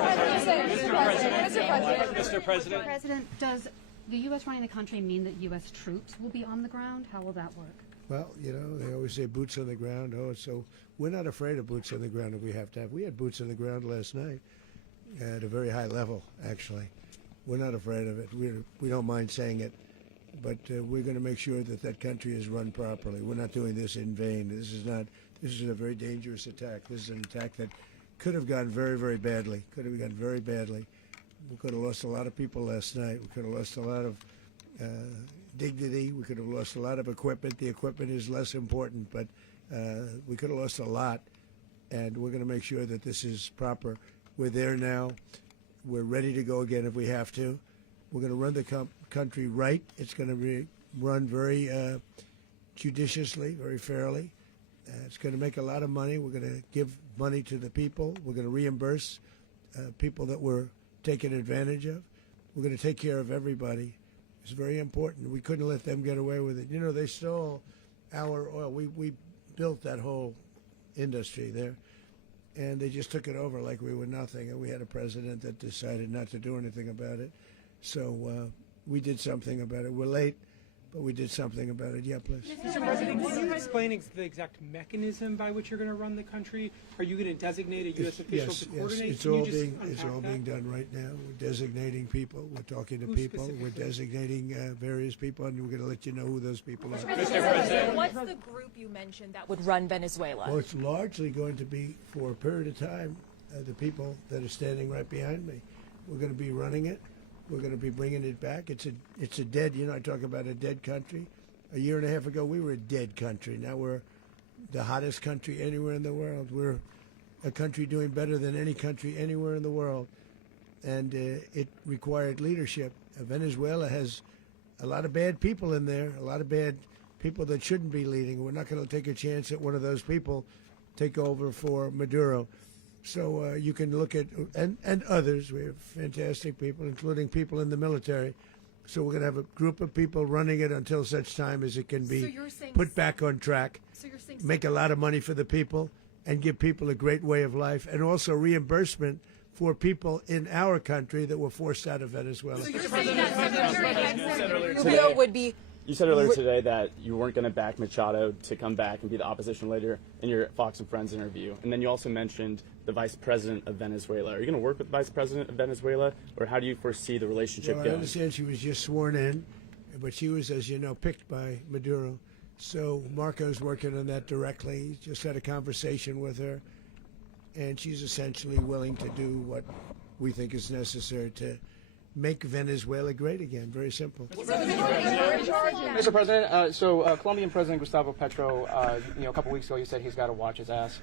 President. President, does the U.S. running the country mean that U.S. troops will be on the ground? How will that work? Well, they always say boots on the ground. So we're not afraid of boots on the ground if we have to have. We had boots on the ground last night at a very high level, actually. We're not afraid of it. We don't mind saying it. But we're going to make sure that that country is run properly. We're not doing this in vain. This is a very dangerous attack. This is an attack that could have gone very, very badly. Could have gone very badly. We could have lost a lot of people last night. We could have lost a lot of dignity. We could have lost a lot of equipment. The equipment is less important, but we could have lost a lot. And we're going to make sure that this is proper. We're there now. We're ready to go again if we have to. We're going to run the country right. It's going to be run very judiciously, very fairly. It's going to make a lot of money. We're going to give money to the people. We're going to reimburse people that were taken advantage of. We're going to take care of everybody. It's very important. We couldn't let them get away with it. They stole our oil. We built that whole industry there, and they just took it over like we were nothing. And we had a president that decided not to do anything about it. So we did something about it. We're late, but we did something about it. Yeah, please. Mr. President, can you explain the exact mechanism by which you're going to run the country? Are you going to designate a U.S. official to coordinate? Yes, it's all being done right now. We're designating people. We're talking to people. We're designating various people, and we're going to let you know who those people are. Mr. President, what's the group you mentioned that would run Venezuela? Well, it's largely going to be, for a period of time, the people that are standing right behind me. We're going to be running it. We're going to be bringing it back. It's a dead, I talk about a dead country. A year and a half ago, we were a dead country. Now we're the hottest country anywhere in the world. We're a country doing better than any country anywhere in the world. And it required leadership. Venezuela has a lot of bad people in there, a lot of bad people that shouldn't be leading. We're not going to take a chance that one of those people take over for Maduro. So you can look at, and others, we have fantastic people, including people in the military. So we're going to have a group of people running it until such time as it can be put back on track, make a lot of money for the people, and give people a great way of life, and also reimbursement for people in our country that were forced out of Venezuela. Rubio would be. You said earlier today that you weren't going to back Machado to come back and be the opposition leader in your Fox and Friends interview. And then you also mentioned the vice president of Venezuela. Are you going to work with the vice president of Venezuela, or how do you foresee the relationship Well, going? I understand she was just sworn in, but she was, as you know, picked by Maduro. So Marco's working on that directly. He just had a conversation with her, and she's essentially willing to do what we think is necessary to make Venezuela great again. Very simple. Mr. President, Colombian President Gustavo Petro, a couple weeks ago, he said he's got to watch his ass.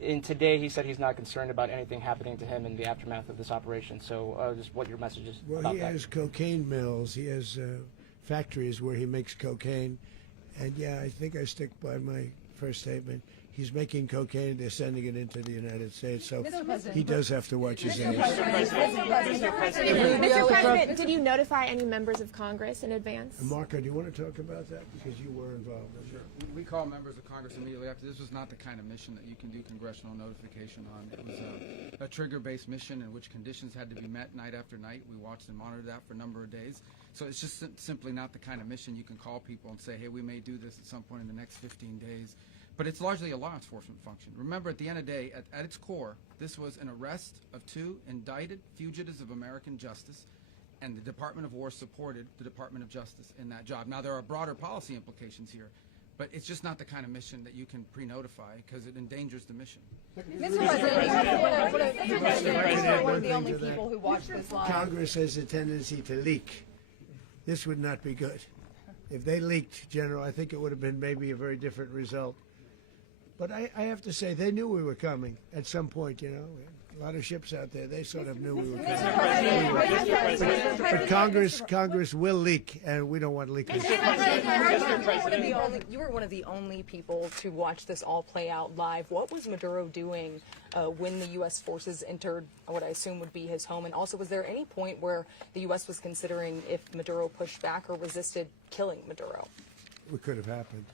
And today, he said he's not concerned about anything happening to him in the aftermath of this operation. So, just what your message is Well, about he that. has cocaine mills. He has factories where he makes cocaine. And yeah, I think I stick by my first statement. He's making cocaine. They're sending it into the United States. So he does have to watch his ass. Mr. President, did you notify any members of Congress in advance? Marco, do you want to talk about that? Because you were involved in Sure. We call members of Congress immediately after. This was not the kind of mission that you can do congressional notification on. It was a trigger-based mission in which conditions had to be met night after night. We watched and monitored that for a number of days. So it's just simply not the kind of mission you can call people and say, hey, we may do this at some point in the next 15 days. But it's largely a law enforcement function. Remember, at the end of the day, at its core, this was an arrest of 2 indicted fugitives of American justice, and the Department of War supported the Department of Justice in that job. Now, there are broader policy implications here, but it's just not the kind of mission that you can pre-notify because it endangers the mission. Mr. President, you are one of the only people who watch this live. Congress has a tendency to leak. This would not be good. If they leaked, General, I think it would have been maybe a very different result. But I have to say, they knew we were coming at some point, A lot of ships out there, they sort of knew we were coming. But Congress will leak, and we don't want leakers. You were one of the only people to watch this all play out live. What was Maduro doing when the U.S. forces entered what I assume would be his home? And also, was there any point where the U.S. was considering if Maduro pushed back or resisted killing Maduro? It could have happened.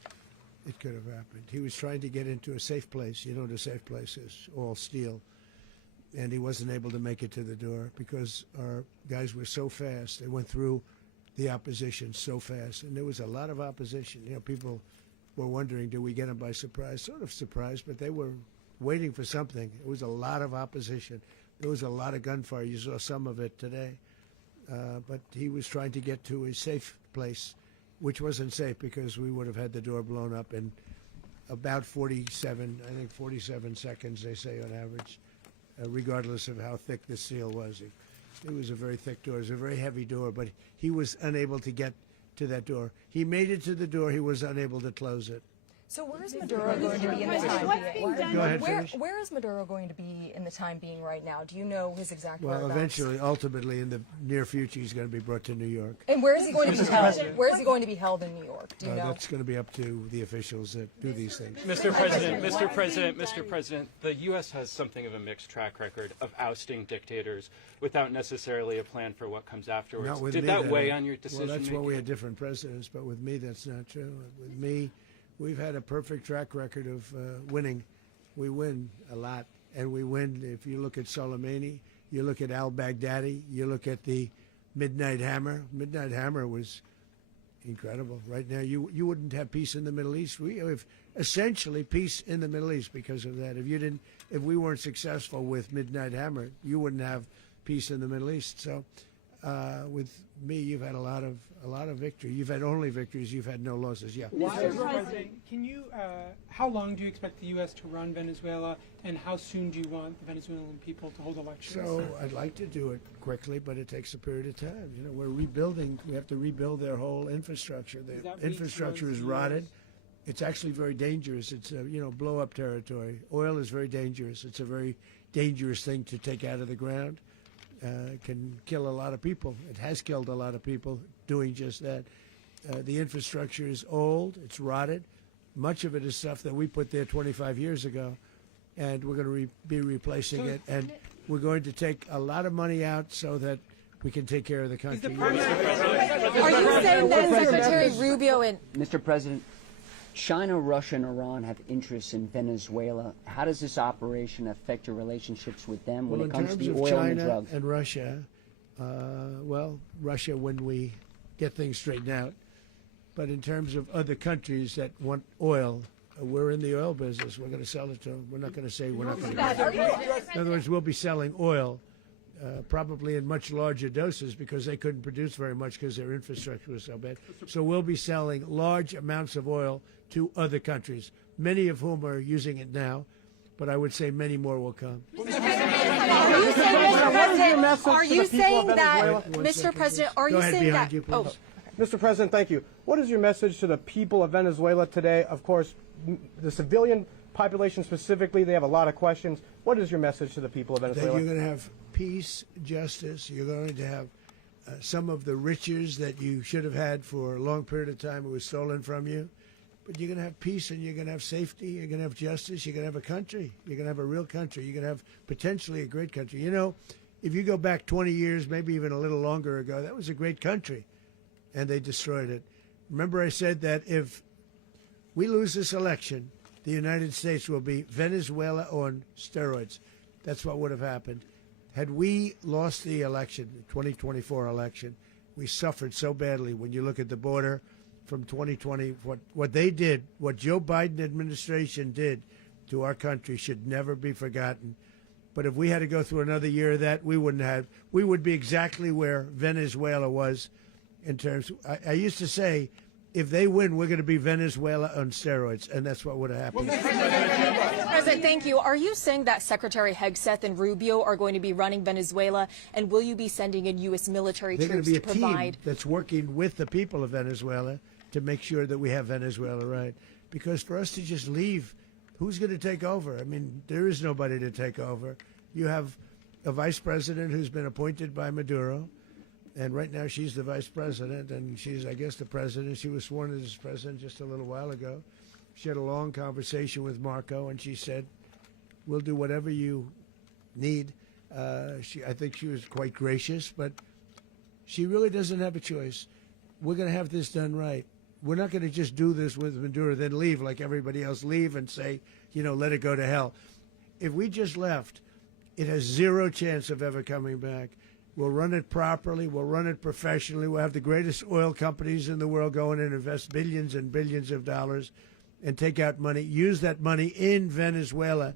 It could have happened. He was trying to get into a safe place. You know what a safe place is, all steel. And he wasn't able to make it to the door because our guys were so fast. They went through the opposition so fast. And there was a lot of opposition. People were wondering, do we get them by surprise? Sort of surprised, but they were waiting for something. It was a lot of opposition. There was a lot of gunfire. You saw some of it today. But he was trying to get to a safe place, which wasn't safe because we would have had the door blown up in about 47 seconds, they say on average, regardless of how thick the steel was. It was a very thick door. It was a very heavy door, but he was unable to get to that door. He made it to the door. He was unable to close it. So where is Maduro going to be in the time being? Go ahead, finish. Where is Maduro going to be in the time being right now? Do you know his exact Well, whereabouts? eventually, ultimately, in the near future, he's going to be brought to New York. And where is he going to be held? Where is he going to be held in New York? Do you know? That's going to be up to the officials that do these things. Mr. President, the U.S. has something of a mixed track record of ousting dictators without necessarily a plan for what comes afterwards. Not with Did me, that weigh on your decision? Well, that's why we had different presidents, but with me, that's not true. With me, we've had a perfect track record of winning. We win a lot, and we win. If you look at Soleimani, you look at al-Baghdadi, you look at the Midnight Hammer. Midnight Hammer was incredible. Right now, you wouldn't have peace in the Middle East. We have essentially peace in the Middle East because of that. If we weren't successful with Midnight Hammer, you wouldn't have peace in the Middle East. So, with me, you've had a lot of victory. You've had only victories. You've had no losses. Yeah. Mr. President, how long do you expect the U.S. to run Venezuela, and how soon do you want the Venezuelan people to hold elections? So I'd like to do it quickly, but it takes a period of time. We're rebuilding. We have to rebuild their whole infrastructure. The infrastructure is rotted. it's actually very dangerous. It's blow up territory. Oil is very dangerous. It's a very dangerous thing to take out of the ground. It can kill a lot of people. It has killed a lot of people doing just that. The infrastructure is old. It's rotted. Much of it is stuff that we put there 25 years ago, and we're going to be replacing it. And we're going to take a lot of money out so that we can take care of the country. Are you saying that Secretary Rubio and Mr. President, China, Russia, and Iran have interests in Venezuela. How does this operation affect your relationships with them when it comes to the oil and the drugs? And Russia, Russia when we get things straightened out. But in terms of other countries that want oil, we're in the oil business. We're going to sell it to them. We're not going to say we're not going to. In other words, we'll be selling oil, probably in much larger doses because they couldn't produce very much because their infrastructure was so bad. So we'll be selling large amounts of oil to other countries, many of whom are using it now, but I would say many more will come. Are you saying that, Mr. President, are you saying that? Mr. President, thank you. What is your message to the people of Venezuela today? Of course, the civilian population specifically, they have a lot of questions. What is your message to the people of Venezuela? That you're going to have peace, justice. You're going to have some of the riches that you should have had for a long period of time. It was stolen from you. But you're going to have peace and you're going to have safety. You're going to have justice. You're going to have a country. You're going to have a real country. You're going to have potentially a great country. You know, if you go back 20 years, maybe even a little longer ago, that was a great country. And they destroyed it. Remember I said that if we lose this election, the United States will be Venezuela on steroids. That's what would have happened. Had we lost the election, the 2024 election, we suffered so badly. When you look at the border from 2020, what they did, what Joe Biden administration did to our country should never be forgotten. But if we had to go through another year of that, we wouldn't have. We would be exactly where Venezuela was in terms. I used to say, if they win, we're going to be Venezuela on steroids, and that's what would have happened. President, thank you. Are you saying that Secretary Hegseth and Rubio are going to be running Venezuela, and will you be sending in U.S. military They're troops going to to be a provide? team that's working with the people of Venezuela to make sure that we have Venezuela right. Because for us to just leave, who's going to take over? I mean, there is nobody to take over. You have a vice president who's been appointed by Maduro. And right now she's the vice president, and she's, I guess, the president. She was sworn in as president just a little while ago. She had a long conversation with Marco, and she said, we'll do whatever you need. I think she was quite gracious, but she really doesn't have a choice. We're going to have this done right. We're not going to just do this with Maduro, then leave like everybody else, leave and say, let it go to hell. If we just left, it has zero chance of ever coming back. We'll run it properly. We'll run it professionally. We'll have the greatest oil companies in the world go in and invest billions and billions of dollars and take out money, use that money in Venezuela.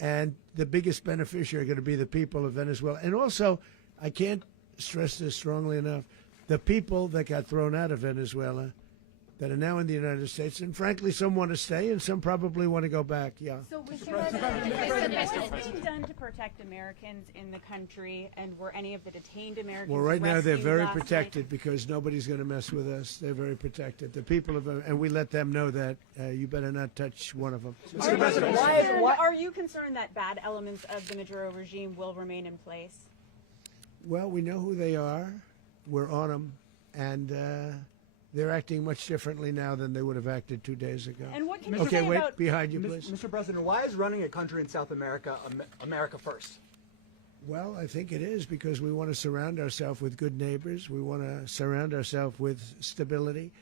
And the biggest beneficiary are going to be the people of Venezuela. And also, I can't stress this strongly enough, the people that got thrown out of Venezuela that are now in the United States, and frankly, some want to stay and some probably want to go back. Yeah. So, Mr. President, what's being done to protect Americans in the country, and were any of the detained Americans Well, right now they're rescued very last protected night? because nobody's going to mess with us. They're very protected. The people of, and we let them know that you better not touch one of them. Mr. President, are you concerned that bad elements of the Maduro regime will remain in place? Well, we know who they are. We're on them, and they're acting much differently now than they would have acted 2 days ago. And what can you okay, say wait, about behind you, please. Mr. President, why is running a country in South America America first? Well, I think it is because we want to surround ourselves with good neighbors. We want to surround ourselves with stability.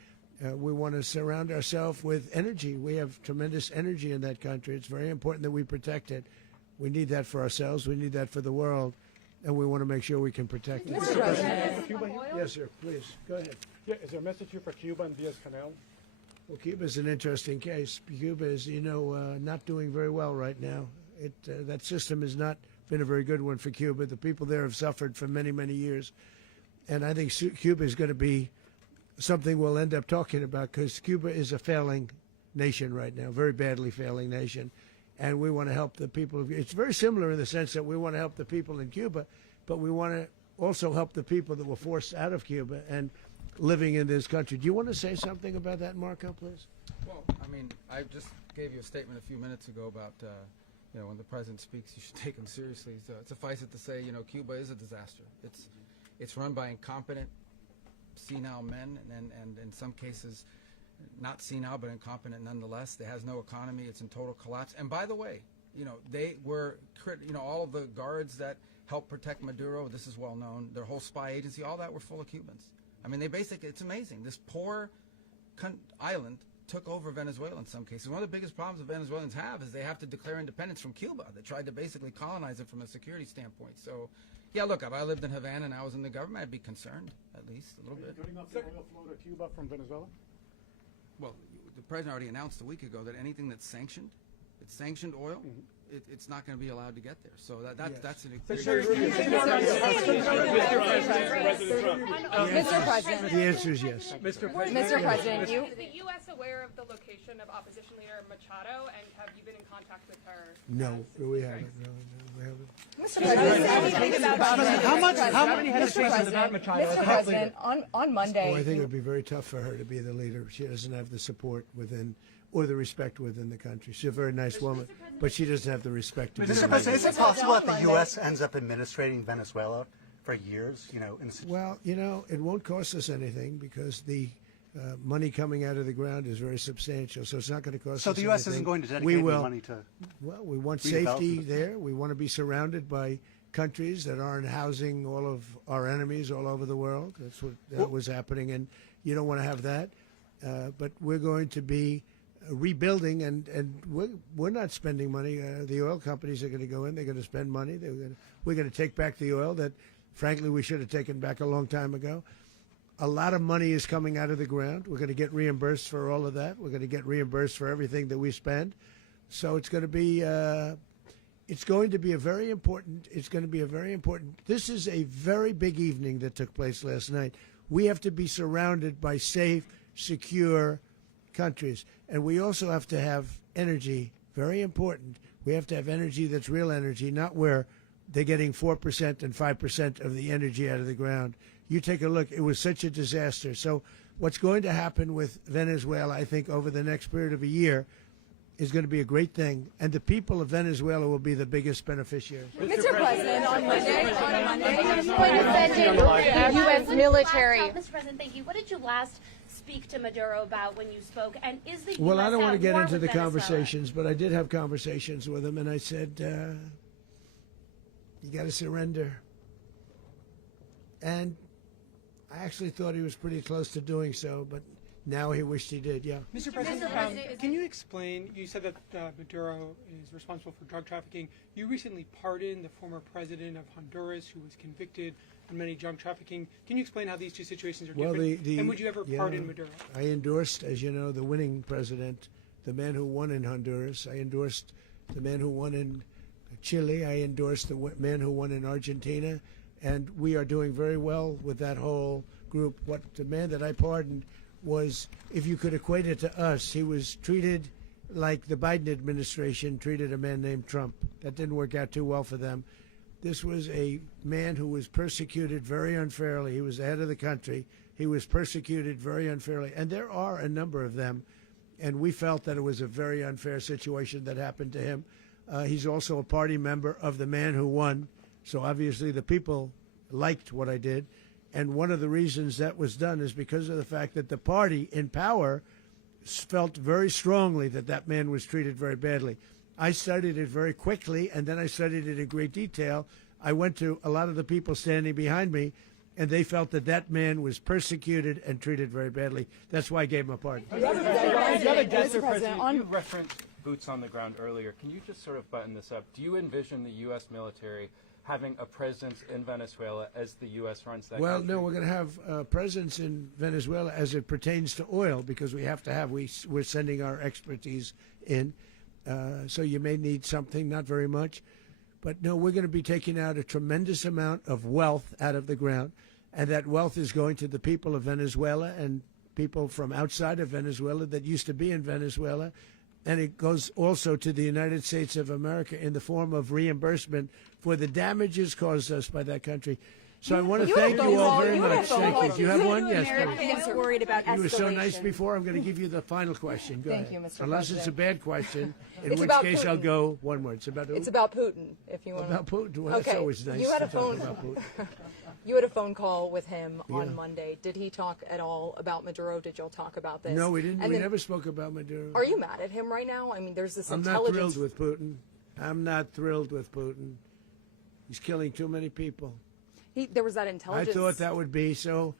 We want to surround ourselves with energy. We have tremendous energy in that country. It's very important that we protect it. We need that for ourselves. We need that for the world. And we want to make sure we can protect it. Mr. President. Yes, sir. Please, go ahead. Yeah, is there a message here for Cuba and Diaz-Canel? Well, Cuba is an interesting case. Cuba is, not doing very well right now. That system has not been a very good one for Cuba. The people there have suffered for many, many years. And I think Cuba is going to be something we'll end up talking about because Cuba is a failing nation right now, very badly failing nation. And we want to help the people. It's very similar in the sense that we want to help the people in Cuba, but we want to also help the people that were forced out of Cuba. And living in this country. Do you want to say something about that, Marco, please? Well, I mean, I just gave you a statement a few minutes ago about, when the president speaks, you should take him seriously. So suffice it to say, Cuba is a disaster. It's run by incompetent, senile men, and in some cases, not senile, but incompetent nonetheless. It has no economy. It's in total collapse. And by the way, they were, all of the guards that helped protect Maduro, this is well known, their whole spy agency, all that were full of Cubans. I mean, it's amazing. This poor island took over Venezuela in some cases. One of the biggest problems the Venezuelans have is they have to declare independence from Cuba. They tried to basically colonize it from a security standpoint. So, yeah, look, if I lived in Havana and I was in the government, I'd be concerned, at least a little bit. Cutting off the oil flow to Cuba from Venezuela? Well, the president already announced a week ago that anything that's sanctioned, it's sanctioned oil, it's not going to be allowed to get there. So that's an Mr. President. The answer is yes. Mr. President, you. Is the U.S. aware of the location of opposition leader Machado, and have you been in contact with her? No, we haven't. No, we haven't. Mr. President, how many hesitations about Machado? Mr. President, on Monday. Oh, I think it would be very tough for her to be the leader. She doesn't have the support within or the respect within the country. She's a very nice woman, but she doesn't have the respect. Mr. President, is it possible that the U.S. ends up administrating Venezuela for years? Well, it won't cost us anything because the money coming out of the ground is very substantial, so it's not going to cost us anything. So the U.S. isn't going to dedicate any money to. Well, we want safety there. We want to be surrounded by countries that aren't housing all of our enemies all over the world. That's what was happening, and you don't want to have that. But we're going to be rebuilding, and we're not spending money. The oil companies are going to go in. They're going to spend money. We're going to take back the oil that, frankly, we should have taken back a long time ago. A lot of money is coming out of the ground. We're going to get reimbursed for all of that. We're going to get reimbursed for everything that we spend. So it's going to be a very important. This is a very big evening that took place last night. We have to be surrounded by safe, secure countries. And we also have to have energy, very important. We have to have energy that's real energy, not where they're getting 4% and 5% of the energy out of the ground. You take a look, it was such a disaster. So what's going to happen with Venezuela, I think, over the next period of a year is going to be a great thing. And the people of Venezuela will be the biggest beneficiaries. Mr. President, on Monday, U.S. military. Mr. President, thank you. What did you last speak to Maduro about when you spoke? And is the Well, U.S. I don't want to get into the Venezuela? conversations, but I did have conversations with him, and I said, you got to surrender. And I actually thought he was pretty close to doing so, but now he wished he did, yeah. Mr. President, can you explain, you said that Maduro is responsible for drug trafficking. You recently pardoned the former president of Honduras who was convicted on many drug trafficking. Can you explain how these two situations are different? And would you ever pardon Maduro? I endorsed, as you know, the winning president, the man who won in Honduras. I endorsed the man who won in Chile. I endorsed the man who won in Argentina. And we are doing very well with that whole group. What the man that I pardoned was, if you could equate it to us, he was treated like the Biden administration treated a man named Trump. That didn't work out too well for them. This was a man who was persecuted very unfairly. He was the head of the country. He was persecuted very unfairly. And there are a number of them. And we felt that it was a very unfair situation that happened to him. He's also a party member of the man who won. So obviously the people liked what I did. And one of the reasons that was done is because of the fact that the party in power felt very strongly that that man was treated very badly. I studied it very quickly, and then I studied it in great detail. I went to a lot of the people standing behind me, and they felt that that man was persecuted and treated very badly. That's why I gave him a pardon. Mr. President, you referenced boots on the ground earlier. Can you just sort of button this up? Do you envision the U.S. military having a presence in Venezuela as the U.S. runs that country? No, we're going to have a presence in Venezuela as it pertains to oil, because we have to have, we're sending our expertise in. So you may need something, not very much. But no, we're going to be taking out a tremendous amount of wealth out of the ground, and that wealth is going to the people of Venezuela and people from outside of Venezuela that used to be in Venezuela. And it goes also to the United States of America in the form of reimbursement for the damages caused us by that country. So I want to thank you all very much. Thank you. Do you have one? Yes, please. Americans worried about escalation. You were so nice before. I'm going to give you the final question. Go Thank ahead. you, Mr. Unless it's a President. bad question, in It's which about case Putin. I'll go one word. It's about who? It's about Putin, if you want. About Putin. Well, okay. that's always nice You had to a talk phone. about Putin. You had a phone call with him Yeah. on Monday. Did he talk at all about Maduro? Did y'all talk about this? No, we didn't. And We then- never spoke about Maduro. Are you mad at him right now? I mean, there's this I'm not intelligence. thrilled with Putin. I'm not thrilled with Putin. He's killing too many people. There was that I intelligence. thought that would be so.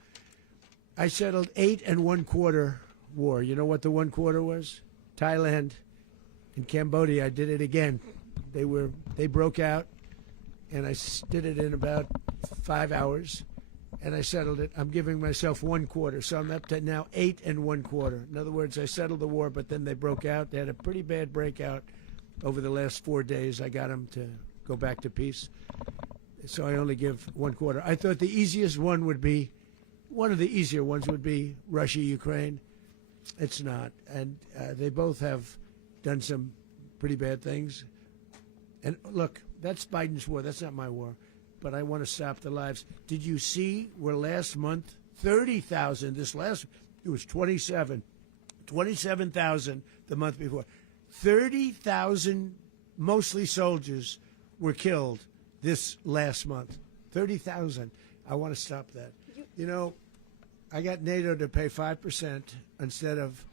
I settled 8 1/4 war. You know what the 1/4 was? Thailand and Cambodia. I did it again. They broke out, and I did it in about 5 hours, and I settled it. I'm giving myself 1/4, so I'm up to now 8 1/4. In other words, I settled the war, but then they broke out. They had a pretty bad breakout over the last 4 days. I got them to go back to peace. So I only give 1/4. I thought the easiest one would be, one of the easier ones would be Russia, Ukraine. It's not. And they both have done some pretty bad things. And look, that's Biden's war. That's not my war. But I want to stop the lives. Did you see where last month, 30,000, it was 27,000 the month before. 30,000, mostly soldiers, were killed this last month. 30,000. I want to stop that. You know, I got NATO to pay 5% instead of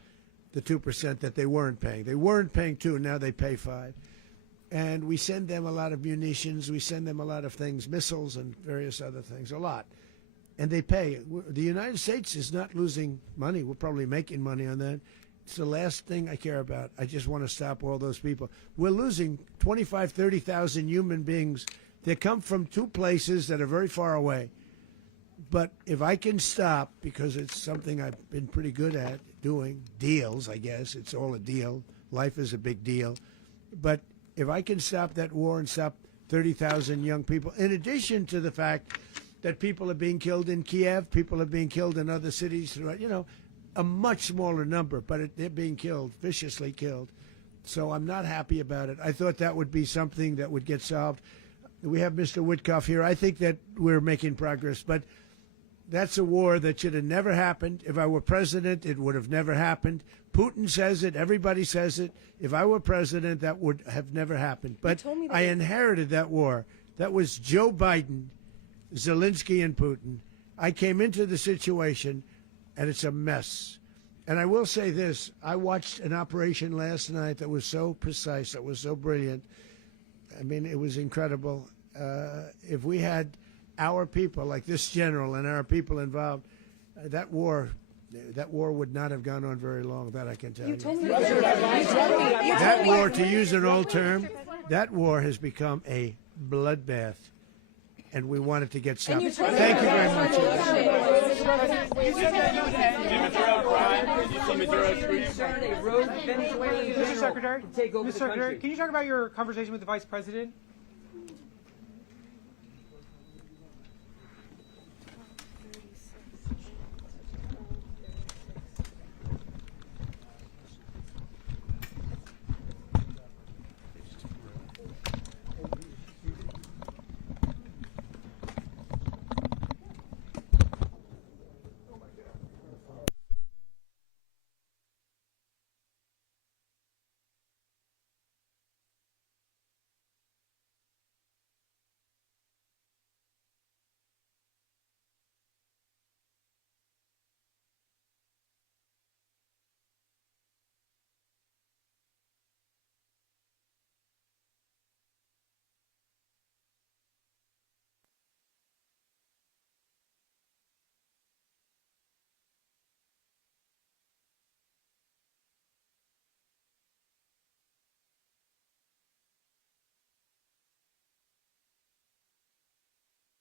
the 2% that they weren't paying. They weren't paying 2, now they pay 5. And we send them a lot of munitions. We send them a lot of things, missiles and various other things, a lot. And they pay. The United States is not losing money. We're probably making money on that. It's the last thing I care about. I just want to stop all those people. We're losing 25, 30,000 human beings that come from 2 places that are very far away. But if I can stop, because it's something I've been pretty good at doing, deals, I guess. It's all a deal. Life is a big deal. But if I can stop that war and stop 30,000 young people, in addition to the fact that people are being killed in Kiev, people are being killed in other cities, you know, a much smaller number, but they're being killed, viciously killed. So I'm not happy about it. I thought that would be something that would get solved. We have Mr. Witkoff here. I think that we're making progress, but that's a war that should have never happened. If I were president, it would have never happened. Putin says it. Everybody says it. If I were president, that would have never happened. But I inherited that war. That was Joe Biden, Zelensky, and Putin. I came into the situation, and it's a mess. And I will say this. I watched an operation last night that was so precise, that was so brilliant. I mean, it was incredible. If we had our people, like this general and our people involved, that war would not have gone on very long, that I can tell you. That war, to use an old term, that war has become a bloodbath, and we want it to get stopped. Thank you very much. Mr. Secretary, can you talk about your conversation with the Vice President?